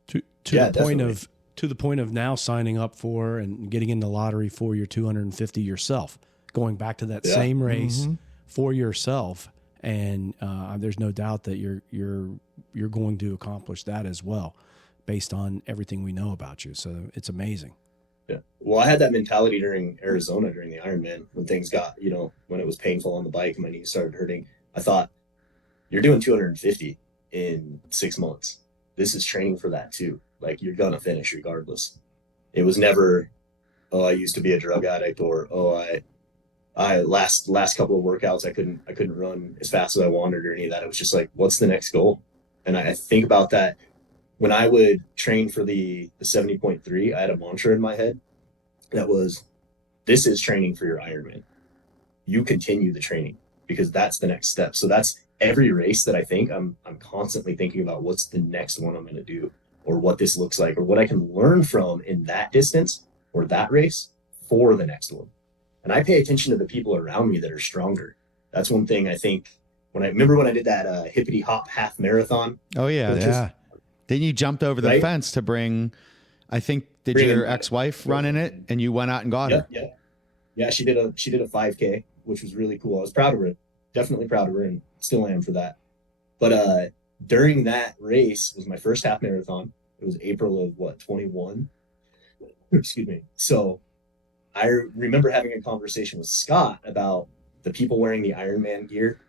To the point of now signing up for and getting in the lottery for your 250 yourself, going back to that same race for yourself. And there's no doubt that you're going to accomplish that as well, based on everything we know about you. So it's amazing. Yeah. Well, I had that mentality during Arizona, during the Ironman, when things got, when it was painful on the bike and my knees started hurting. I thought, you're doing 250 in 6 months. This is training for that too. Like, you're going to finish regardless. It was never, oh, I used to be a drug addict, or, oh, I last couple of workouts, I couldn't run as fast as I wanted, or any of that. It was just like, what's the next goal? And I think about that when I would train for the 70.3, I had a mantra in my head that was, this is training for your Ironman. You continue the training, because that's the next step. So that's every race that I think I'm constantly thinking about, what's the next one I'm going to do, or what this looks like, or what I can learn from in that distance or that race for the next one. And I pay attention to the people around me that are stronger. That's one thing I think when I did that hippity hop half marathon. Oh yeah. Yeah. Then you jumped over the fence to bring, I think, did your ex-wife run in it, and you went out and got her? Yeah. She did a 5K, which was really cool. I was proud of her, definitely proud of her, and still am for that. But during that race was my first half marathon. It was April of 21. Excuse me. So I remember having a conversation with Scott about the people wearing the Ironman gear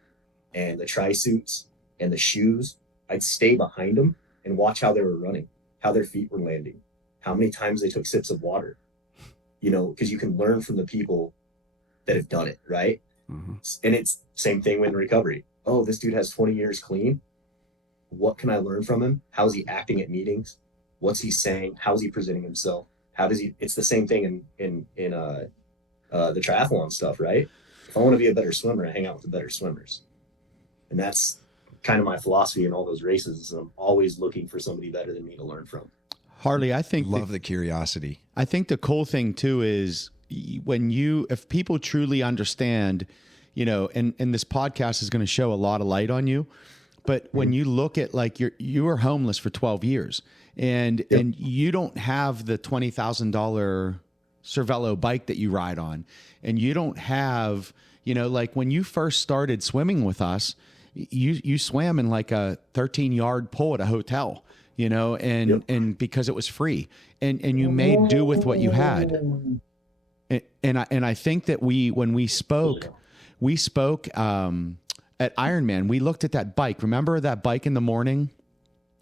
and the tri-suits and the shoes. I'd stay behind them and watch how they were running, how their feet were landing, how many times they took sips of water, because you can learn from the people that have done it, right? Mm-hmm. And it's same thing with recovery. Oh, this dude has 20 years clean. What can I learn from him? How's he acting at meetings? What's he saying? How's he presenting himself? It's the same thing in the triathlon stuff, right? If I want to be a better swimmer, I hang out with the better swimmers. And that's kind of my philosophy in all those races. Is I'm always looking for somebody better than me to learn from. Harley, I think Love the curiosity. I think the cool thing too is if people truly understand, and this podcast is going to show a lot of light on you, but when you look at like you were homeless for 12 years and you don't have the $20,000 Cervelo bike that you ride on, and you don't have, like when you first started swimming with us, you swam in like a 13-yard pool at a hotel, and because it was free, and you made do with what you had. And I think that when we spoke at Ironman, we looked at that bike. Remember that bike in the morning?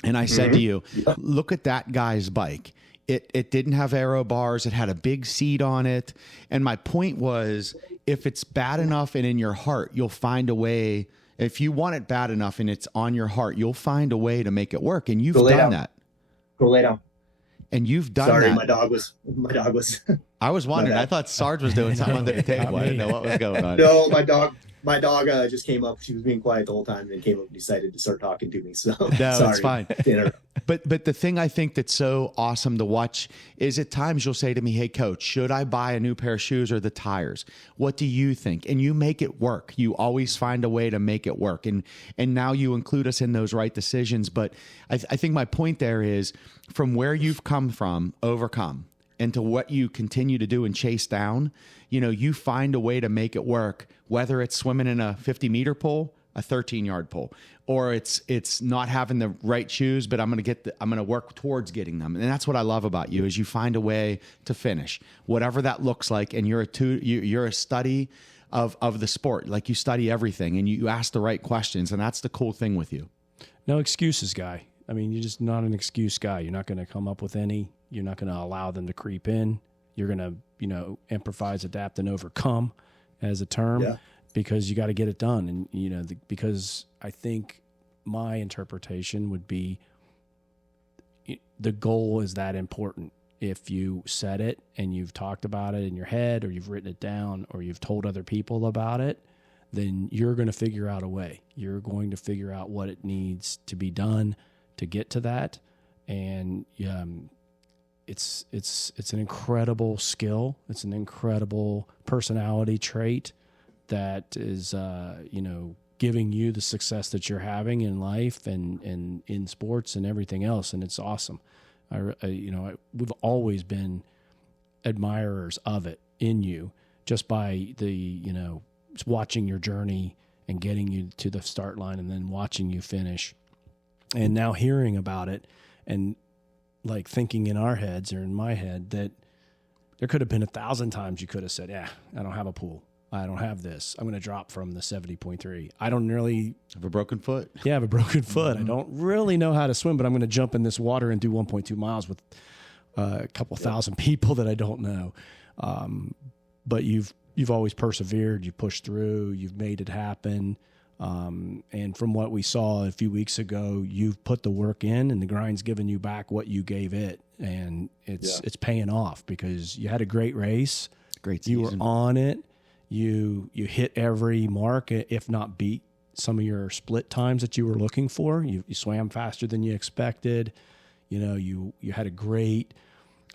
And I said to you, look at that guy's bike. It didn't have aero bars. It had a big seat on it. And my point was, if it's bad enough and in your heart, you'll find a way. If you want it bad enough and it's on your heart, you'll find a way to make it work. And you've done that. Go lay down. And you've done Sorry, that. my dog was. I was wondering. I thought Sarge was doing something under the table. I didn't know what was going on. No, my dog just came up. She was being quiet the whole time, and then came up and decided to start talking to me. So no, sorry. it's fine. But the thing I think that's so awesome to watch is at times you'll say to me, "Hey, coach, should I buy a new pair of shoes or the tires? What do you think?" And you make it work. You always find a way to make it work. And now you include us in those right decisions. But I think my point there is from where you've come from, overcome, and to what you continue to do and chase down, you find a way to make it work, whether it's swimming in a 50-meter pool, a 13-yard pool, or it's not having the right shoes, but I'm going to work towards getting them. And that's what I love about you is you find a way to finish, whatever that looks like. And you're a study of the sport. Like you study everything and you ask the right questions. And that's the cool thing with you. No excuses, guy. I mean, you're just not an excuse guy. You're not going to come up with any. You're not going to allow them to creep in. You're going to, improvise, adapt, and overcome as a term because you got to get it done. And, because I think my interpretation would be the goal is that important. If you said it and you've talked about it in your head or you've written it down or you've told other people about it, then you're going to figure out a way. You're going to figure out what it needs to be done to get to that. And it's an incredible skill. It's an incredible personality trait that is, giving you the success that you're having in life and in sports and everything else. And it's awesome. We've always been admirers of it in you just by watching your journey and getting you to the start line and then watching you finish. And now hearing about it and like thinking in our heads or in my head that there could have been 1,000 times you could have said, I don't have a pool. I don't have this. I'm going to drop from the 70.3. I don't really have a broken foot. Yeah, I have a broken foot. I don't really know how to swim, but I'm going to jump in this water and do 1.2 miles with a couple thousand people that I don't know. But you've always persevered. You pushed through. You've made it happen. And from what we saw a few weeks ago, you've put the work in and the grind's given you back what you gave it. And it's paying off because you had a great race. Great season. You were on it. You hit every mark, if not beat some of your split times that you were looking for. You swam faster than you expected. You had a great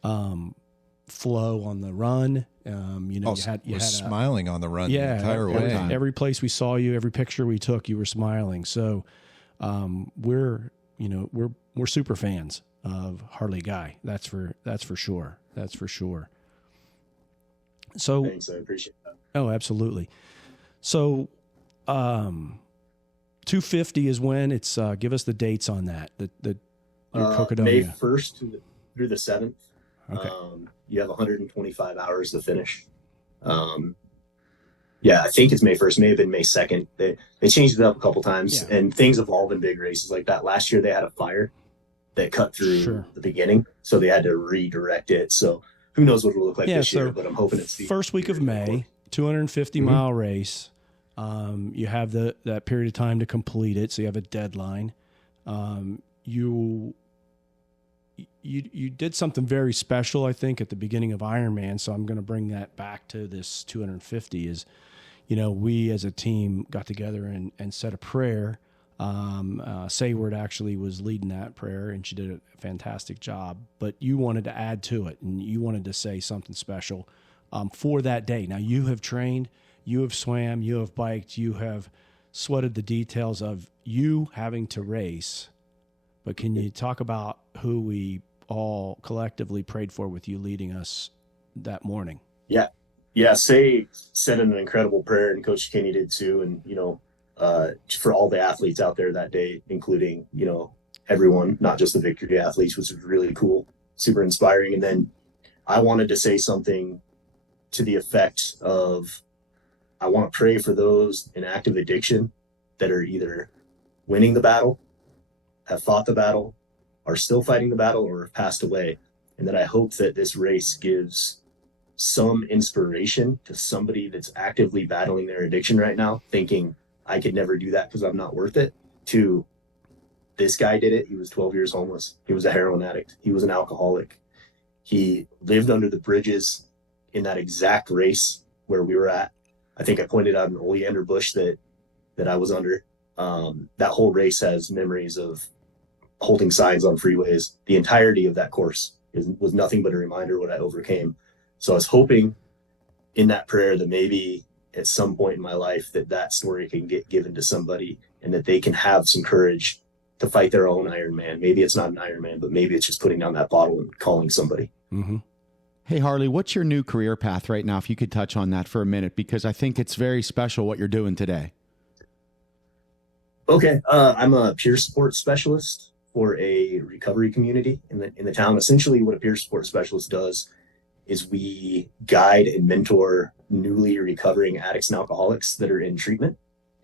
flow on the run. You had smiling on the run the entire way. Every place we saw you, every picture we took, you were smiling. So we're super fans of Harley Guy. That's for sure. That's for sure. So thanks, I appreciate that. Oh, absolutely. So 250 is when it's give us the dates on that. The Cocodonia. May 1st through the 7th. Okay. You have 125 hours to finish. I think it's May 1st, may have been May 2nd. They changed it up a couple times and things evolve in big races like that. Last year they had a fire that cut through the beginning, so they had to redirect it. So who knows what it'll look like this year, but I'm hoping it's the first week of May, 250 mile race. You have that period of time to complete it. So you have a deadline. you did something very special, I think, at the beginning of Ironman. So I'm going to bring that back to this 250 is, we as a team got together and said a prayer. Sayward actually was leading that prayer, and she did a fantastic job. But you wanted to add to it, and you wanted to say something special for that day. Now, you have trained, you have swam, you have biked, you have sweated the details of you having to race. But can you talk about who we all collectively prayed for with you leading us that morning? Yeah. Yeah. Say said an incredible prayer, and Coach Kenny did too. And, for all the athletes out there that day, including, everyone, not just the victory athletes, which was really cool, super inspiring. And then I wanted to say something to the effect of, I want to pray for those in active addiction that are either winning the battle, have fought the battle, are still fighting the battle, or have passed away. And that I hope that this race gives some inspiration to somebody that's actively battling their addiction right now, thinking, I could never do that because I'm not worth it, to this guy did it. He was 12 years homeless. He was a heroin addict. He was an alcoholic. He lived under the bridges in that exact race where we were at. I think I pointed out an oleander bush that I was under. That whole race has memories of holding signs on freeways. The entirety of that course was nothing but a reminder of what I overcame. So I was hoping in that prayer that maybe at some point in my life that story can get given to somebody, and that they can have some courage to fight their own Ironman. Maybe it's not an Ironman, but maybe it's just putting down that bottle and calling somebody. Mm-hmm. Hey, Harley, what's your new career path right now? If you could touch on that for a minute, because I think it's very special what you're doing today. Okay. I'm a peer support specialist for a recovery community in the town. Essentially what a peer support specialist does is we guide and mentor newly recovering addicts and alcoholics that are in treatment,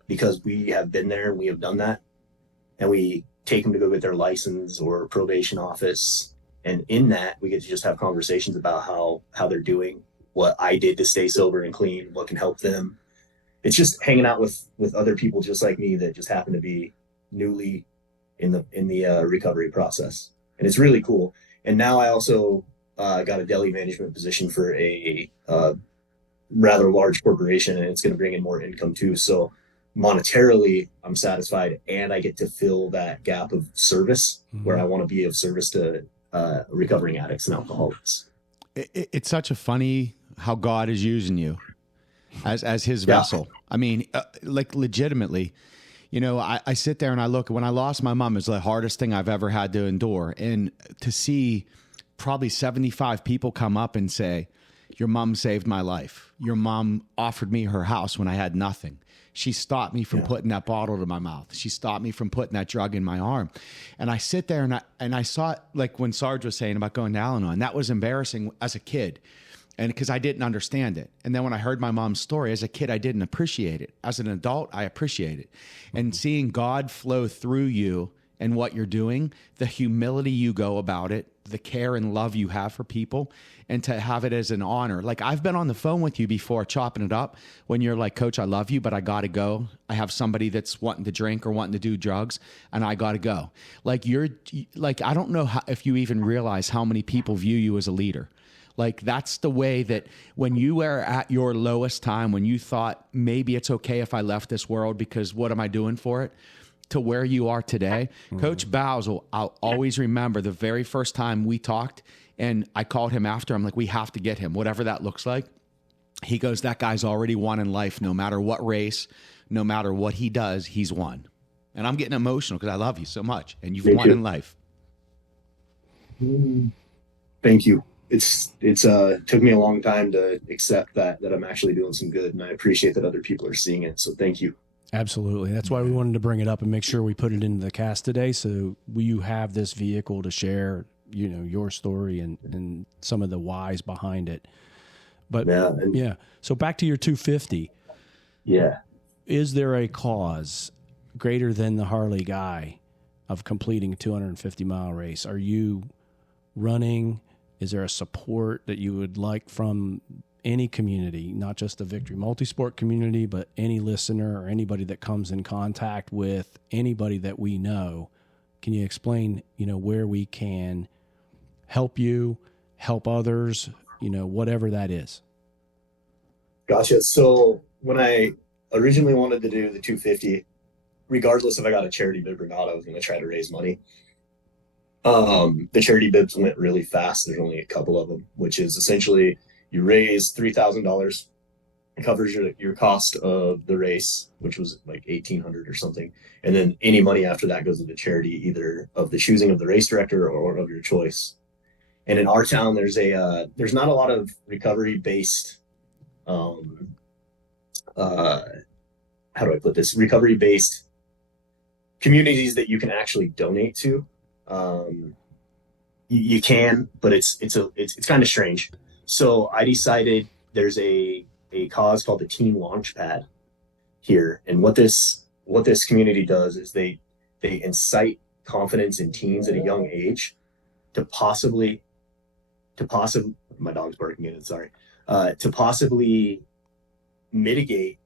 because we have been there and we have done that. And we take them to go get their license or probation office. And in that, we get to just have conversations about how they're doing, what I did to stay sober and clean, what can help them. It's just hanging out with other people just like me that just happen to be newly in the recovery process. And it's really cool. And now I also got a deli management position for a rather large corporation, and it's going to bring in more income too. So monetarily, I'm satisfied, and I get to fill that gap of service where I want to be of service to recovering addicts and alcoholics. It's such a funny how God is using you as his vessel. I mean, like legitimately, I sit there and I look. When I lost my mom, it was the hardest thing I've ever had to endure. And to see probably 75 people come up and say, your mom saved my life. Your mom offered me her house when I had nothing. She stopped me from putting that bottle to my mouth. She stopped me from putting that drug in my arm. And I sit there and I saw it, like when Sarge was saying about going to Al-Anon, that was embarrassing as a kid. And because I didn't understand it. And then when I heard my mom's story as a kid, I didn't appreciate it. As an adult, I appreciate it. And seeing God flow through you and what you're doing, the humility you go about it, the care and love you have for people, and to have it as an honor. Like, I've been on the phone with you before chopping it up when you're like, Coach, I love you, but I got to go. I have somebody that's wanting to drink or wanting to do drugs, and I got to go. Like, I don't know if you even realize how many people view you as a leader. Like, that's the way that when you were at your lowest time, when you thought maybe it's okay if I left this world because what am I doing for it, to where you are today. Coach Bowles, I'll always remember the very first time we talked, and I called him after. I'm like, we have to get him, whatever that looks like. He goes, that guy's already won in life. No matter what race, no matter what he does, he's won. And I'm getting emotional because I love you so much, and you've won in life. Thank you. It's took me a long time to accept that I'm actually doing some good, and I appreciate that other people are seeing it. So thank you. Absolutely. That's why we wanted to bring it up and make sure we put it into the cast today, so you have this vehicle to share, your story and some of the whys behind it. But so back to your 250. Yeah. Is there a cause greater than the Harley guy of completing a 250-mile race? Are you running? Is there a support that you would like from any community, not just the Victory Multisport community, but any listener or anybody that comes in contact with anybody that we know? Can you explain, where we can help you, help others, whatever that is? Gotcha. So when I originally wanted to do the 250, regardless if I got a charity bib or not, I was going to try to raise money. The charity bibs went really fast. There's only a couple of them, which is essentially you raise $3,000, covers your cost of the race, which was like 1,800 or something, and then any money after that goes to the charity, either of the choosing of the race director or of your choice. And in our town, there's not a lot of recovery based, how do I put this? Recovery based communities that you can actually donate to. You can, but it's kind of strange. So I decided there's a cause called the Teen Launchpad here, and what this community does is they incite confidence in teens at a young age to possibly my dog's barking again, sorry, to possibly mitigate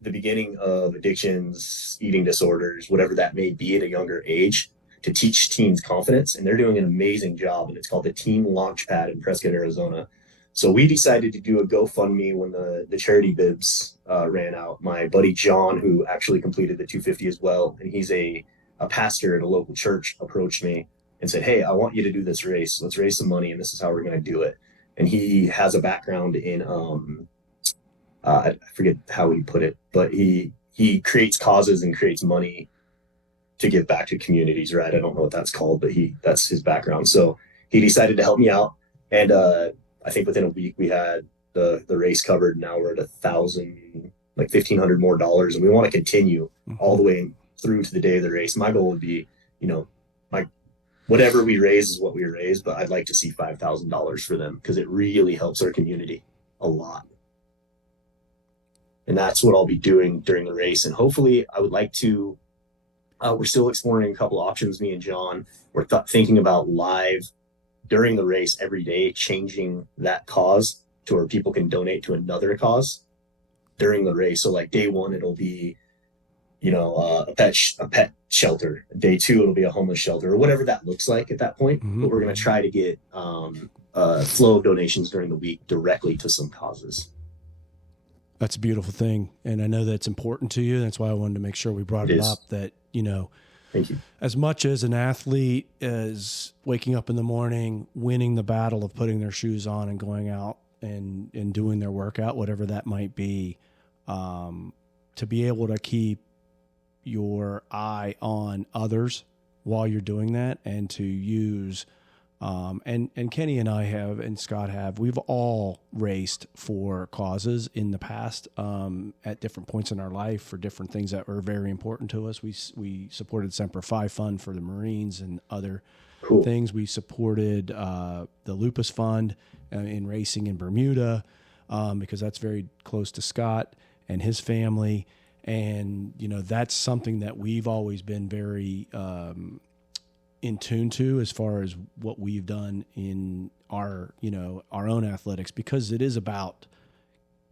the beginning of addictions, eating disorders, whatever that may be at a younger age, to teach teens confidence. And they're doing an amazing job. And it's called the Teen Launchpad in Prescott, Arizona. So we decided to do a GoFundMe when the charity bibs ran out. My buddy John, who actually completed the 250 as well, and he's a pastor at a local church, approached me and said, "Hey, I want you to do this race. Let's raise some money, and this is how we're going to do it." And he has a background in I forget how he put it, but he creates causes and creates money to give back to communities, right? I don't know what that's called, but that's his background. So he decided to help me out. And I think within a week we had the race covered. Now we're at 1,000, like $1,500 more dollars. And we want to continue all the way through to the day of the race. My goal would be, whatever we raise is what we raise, but I'd like to see $5,000 for them because it really helps our community a lot. And that's what I'll be doing during the race. And hopefully I would like to, we're still exploring a couple options, me and John. We're thinking about live during the race every day, changing that cause to where people can donate to another cause during the race. So like day one, it'll be, a pet shelter. Day two, it'll be a homeless shelter or whatever that looks like at that point. Mm-hmm. But we're going to try to get flow of donations during the week directly to some causes. That's a beautiful thing. And I know that's important to you. That's why I wanted to make sure we brought it up that, thank you. As much as an athlete is waking up in the morning, winning the battle of putting their shoes on and going out and doing their workout, whatever that might be, to be able to keep your eye on others while you're doing that and to use and Kenny and I have, and Scott have, we've all raced for causes in the past at different points in our life for different things that were very important to us. We supported Semper Fi Fund for the Marines and other things. We supported the Lupus Fund in racing in Bermuda because that's very close to Scott and his family. And, that's something that we've always been very in tune to as far as what we've done in our own athletics, because it is about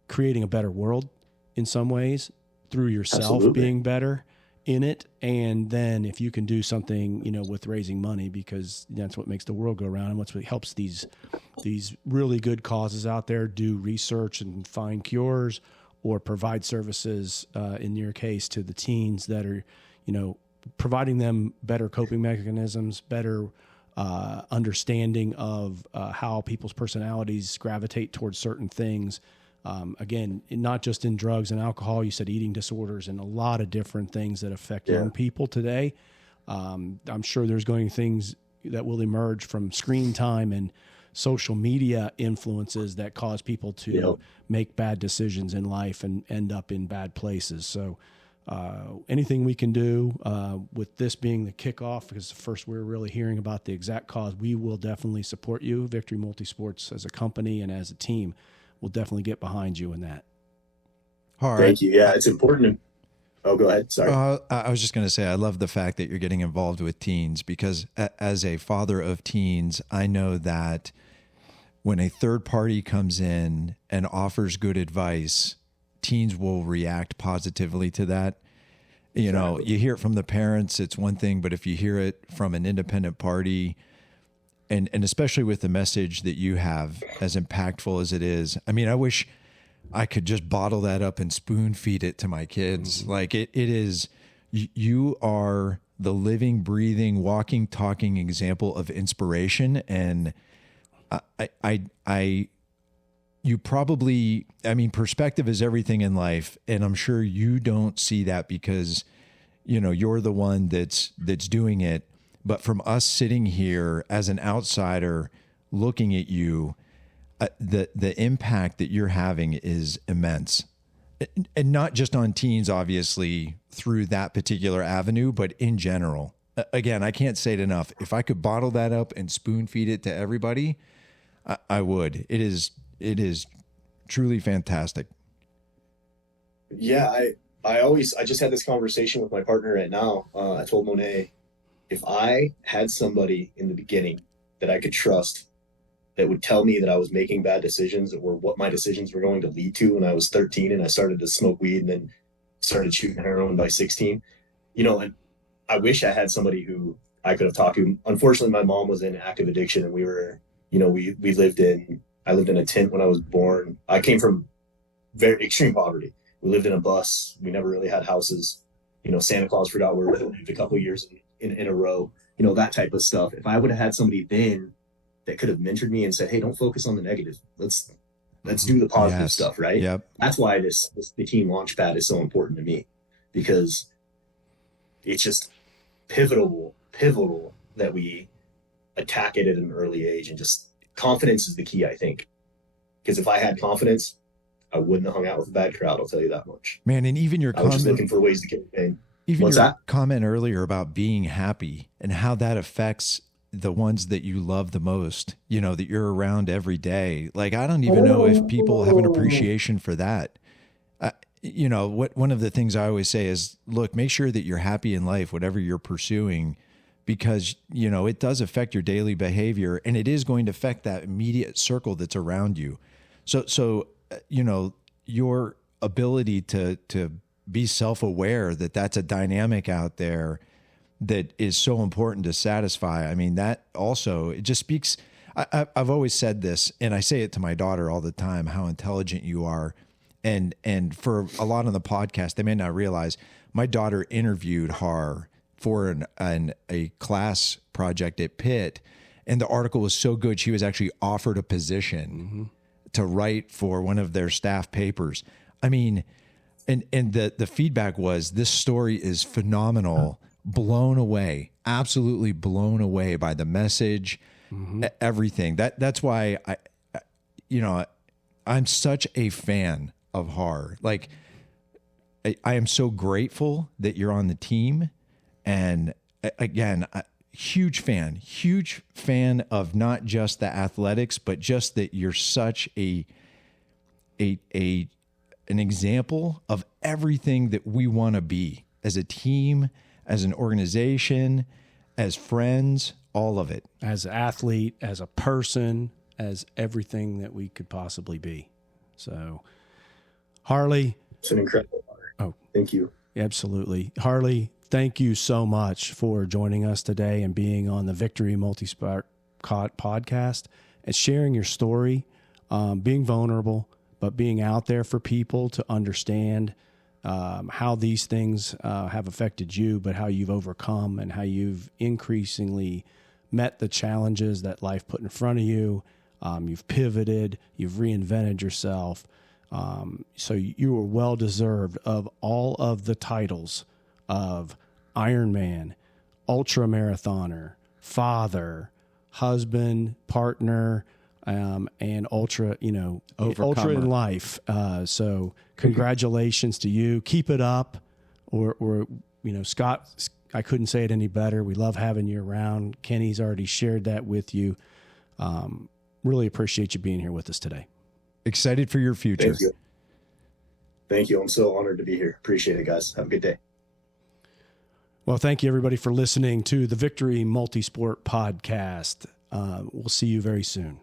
creating a better world in some ways through yourself. Absolutely. Being better in it. And then if you can do something, with raising money, because that's what makes the world go around and what helps these really good causes out there do research and find cures or provide services, in your case, to the teens that are, providing them better coping mechanisms, better understanding of how people's personalities gravitate towards certain things. Again, not just in drugs and alcohol, you said eating disorders and a lot of different things that affect young people today. I'm sure there's going to be things that will emerge from screen time and social media influences that cause people to make bad decisions in life and end up in bad places. So, anything we can do with this being the kickoff, because first we're really hearing about the exact cause, we will definitely support you. Victory Multisports as a company and as a team will definitely get behind you in that. All right. Thank you. Yeah, it's important. Oh, go ahead. Sorry. I was just going to say, I love the fact that you're getting involved with teens, because as a father of teens, I know that when a third party comes in and offers good advice, teens will react positively to that. You hear it from the parents, it's one thing, but if you hear it from an independent party, and especially with the message that you have, as impactful as it is. I mean, I wish I could just bottle that up and spoon feed it to my kids. Like it is, you are the living, breathing, walking, talking example of inspiration. And you probably, I mean, perspective is everything in life. And I'm sure you don't see that because, you know, you're the one that's doing it. But from us sitting here as an outsider looking at you, the impact that you're having is immense. And not just on teens, obviously, through that particular avenue, but in general. Again, I can't say it enough. If I could bottle that up and spoon feed it to everybody, I would. It is truly fantastic. Yeah, I just had this conversation with my partner right now. I told Monet, if I had somebody in the beginning that I could trust that would tell me that I was making bad decisions or what my decisions were going to lead to when I was 13 and I started to smoke weed and then started shooting heroin by 16, you know, and I wish I had somebody who I could have talked to. Unfortunately, my mom was in active addiction and we were, you know, I lived in a tent when I was born. I came from very extreme poverty. We lived in a bus. We never really had houses. You know, Santa Claus forgot where we lived a couple of years in a row, you know, that type of stuff. If I would have had somebody then that could have mentored me and said, hey, don't focus on the negative. Let's do the positive stuff, right? Yep. That's why the team launchpad is so important to me, because it's just pivotal that we attack it at an early age, and just confidence is the key, I think. Because if I had confidence, I wouldn't have hung out with a bad crowd. I'll tell you that much. Man, and even your I was just looking for ways to get paid. Even What's your that? comment earlier about being happy and how that affects the ones that you love the most, you know, that you're around every day. Like, I don't even know if people have an appreciation for that. You know, one of the things I always say is, look, make sure that you're happy in life, whatever you're pursuing, because, you know, it does affect your daily behavior and it is going to affect that immediate circle that's around you. So, you know, your ability to be self-aware that that's a dynamic out there that is so important to satisfy. I mean, that also, it just speaks. I've always said this, and I say it to my daughter all the time, how intelligent you are. And for a lot on the podcast, they may not realize my daughter interviewed Har for a class project at Pitt, and the article was so good, she was actually offered a position to write for one of their staff papers. I mean, and the feedback was, this story is phenomenal. Blown away, absolutely blown away by the message, everything. That's why I'm such a fan of Har. Like, I am so grateful that you're on the team, and again, huge fan of not just the athletics, but just that you're such an example of everything that we want to be as a team, as an organization, as friends, all of it. As an athlete, as a person, as everything that we could possibly be. So, Harley. It's an incredible honor. Oh, thank you. Absolutely. Harley, thank you so much for joining us today and being on the Victory Multisport podcast and sharing your story, being vulnerable, but being out there for people to understand how these things have affected you, but how you've overcome and how you've increasingly met the challenges that life put in front of you. You've pivoted, you've reinvented yourself. So you are well deserved of all of the titles of Ironman, ultra marathoner, father, husband, partner, and ultra, ultra in life. So congratulations to you. Keep it up. Or Scott, I couldn't say it any better. We love having you around. Kenny's already shared that with you. Really appreciate you being here with us today. Excited for your future. Thank you. Thank you. I'm so honored to be here. Appreciate it, guys. Have a good day. Well, thank you, everybody, for listening to the Victory Multisport podcast. We'll see you very soon.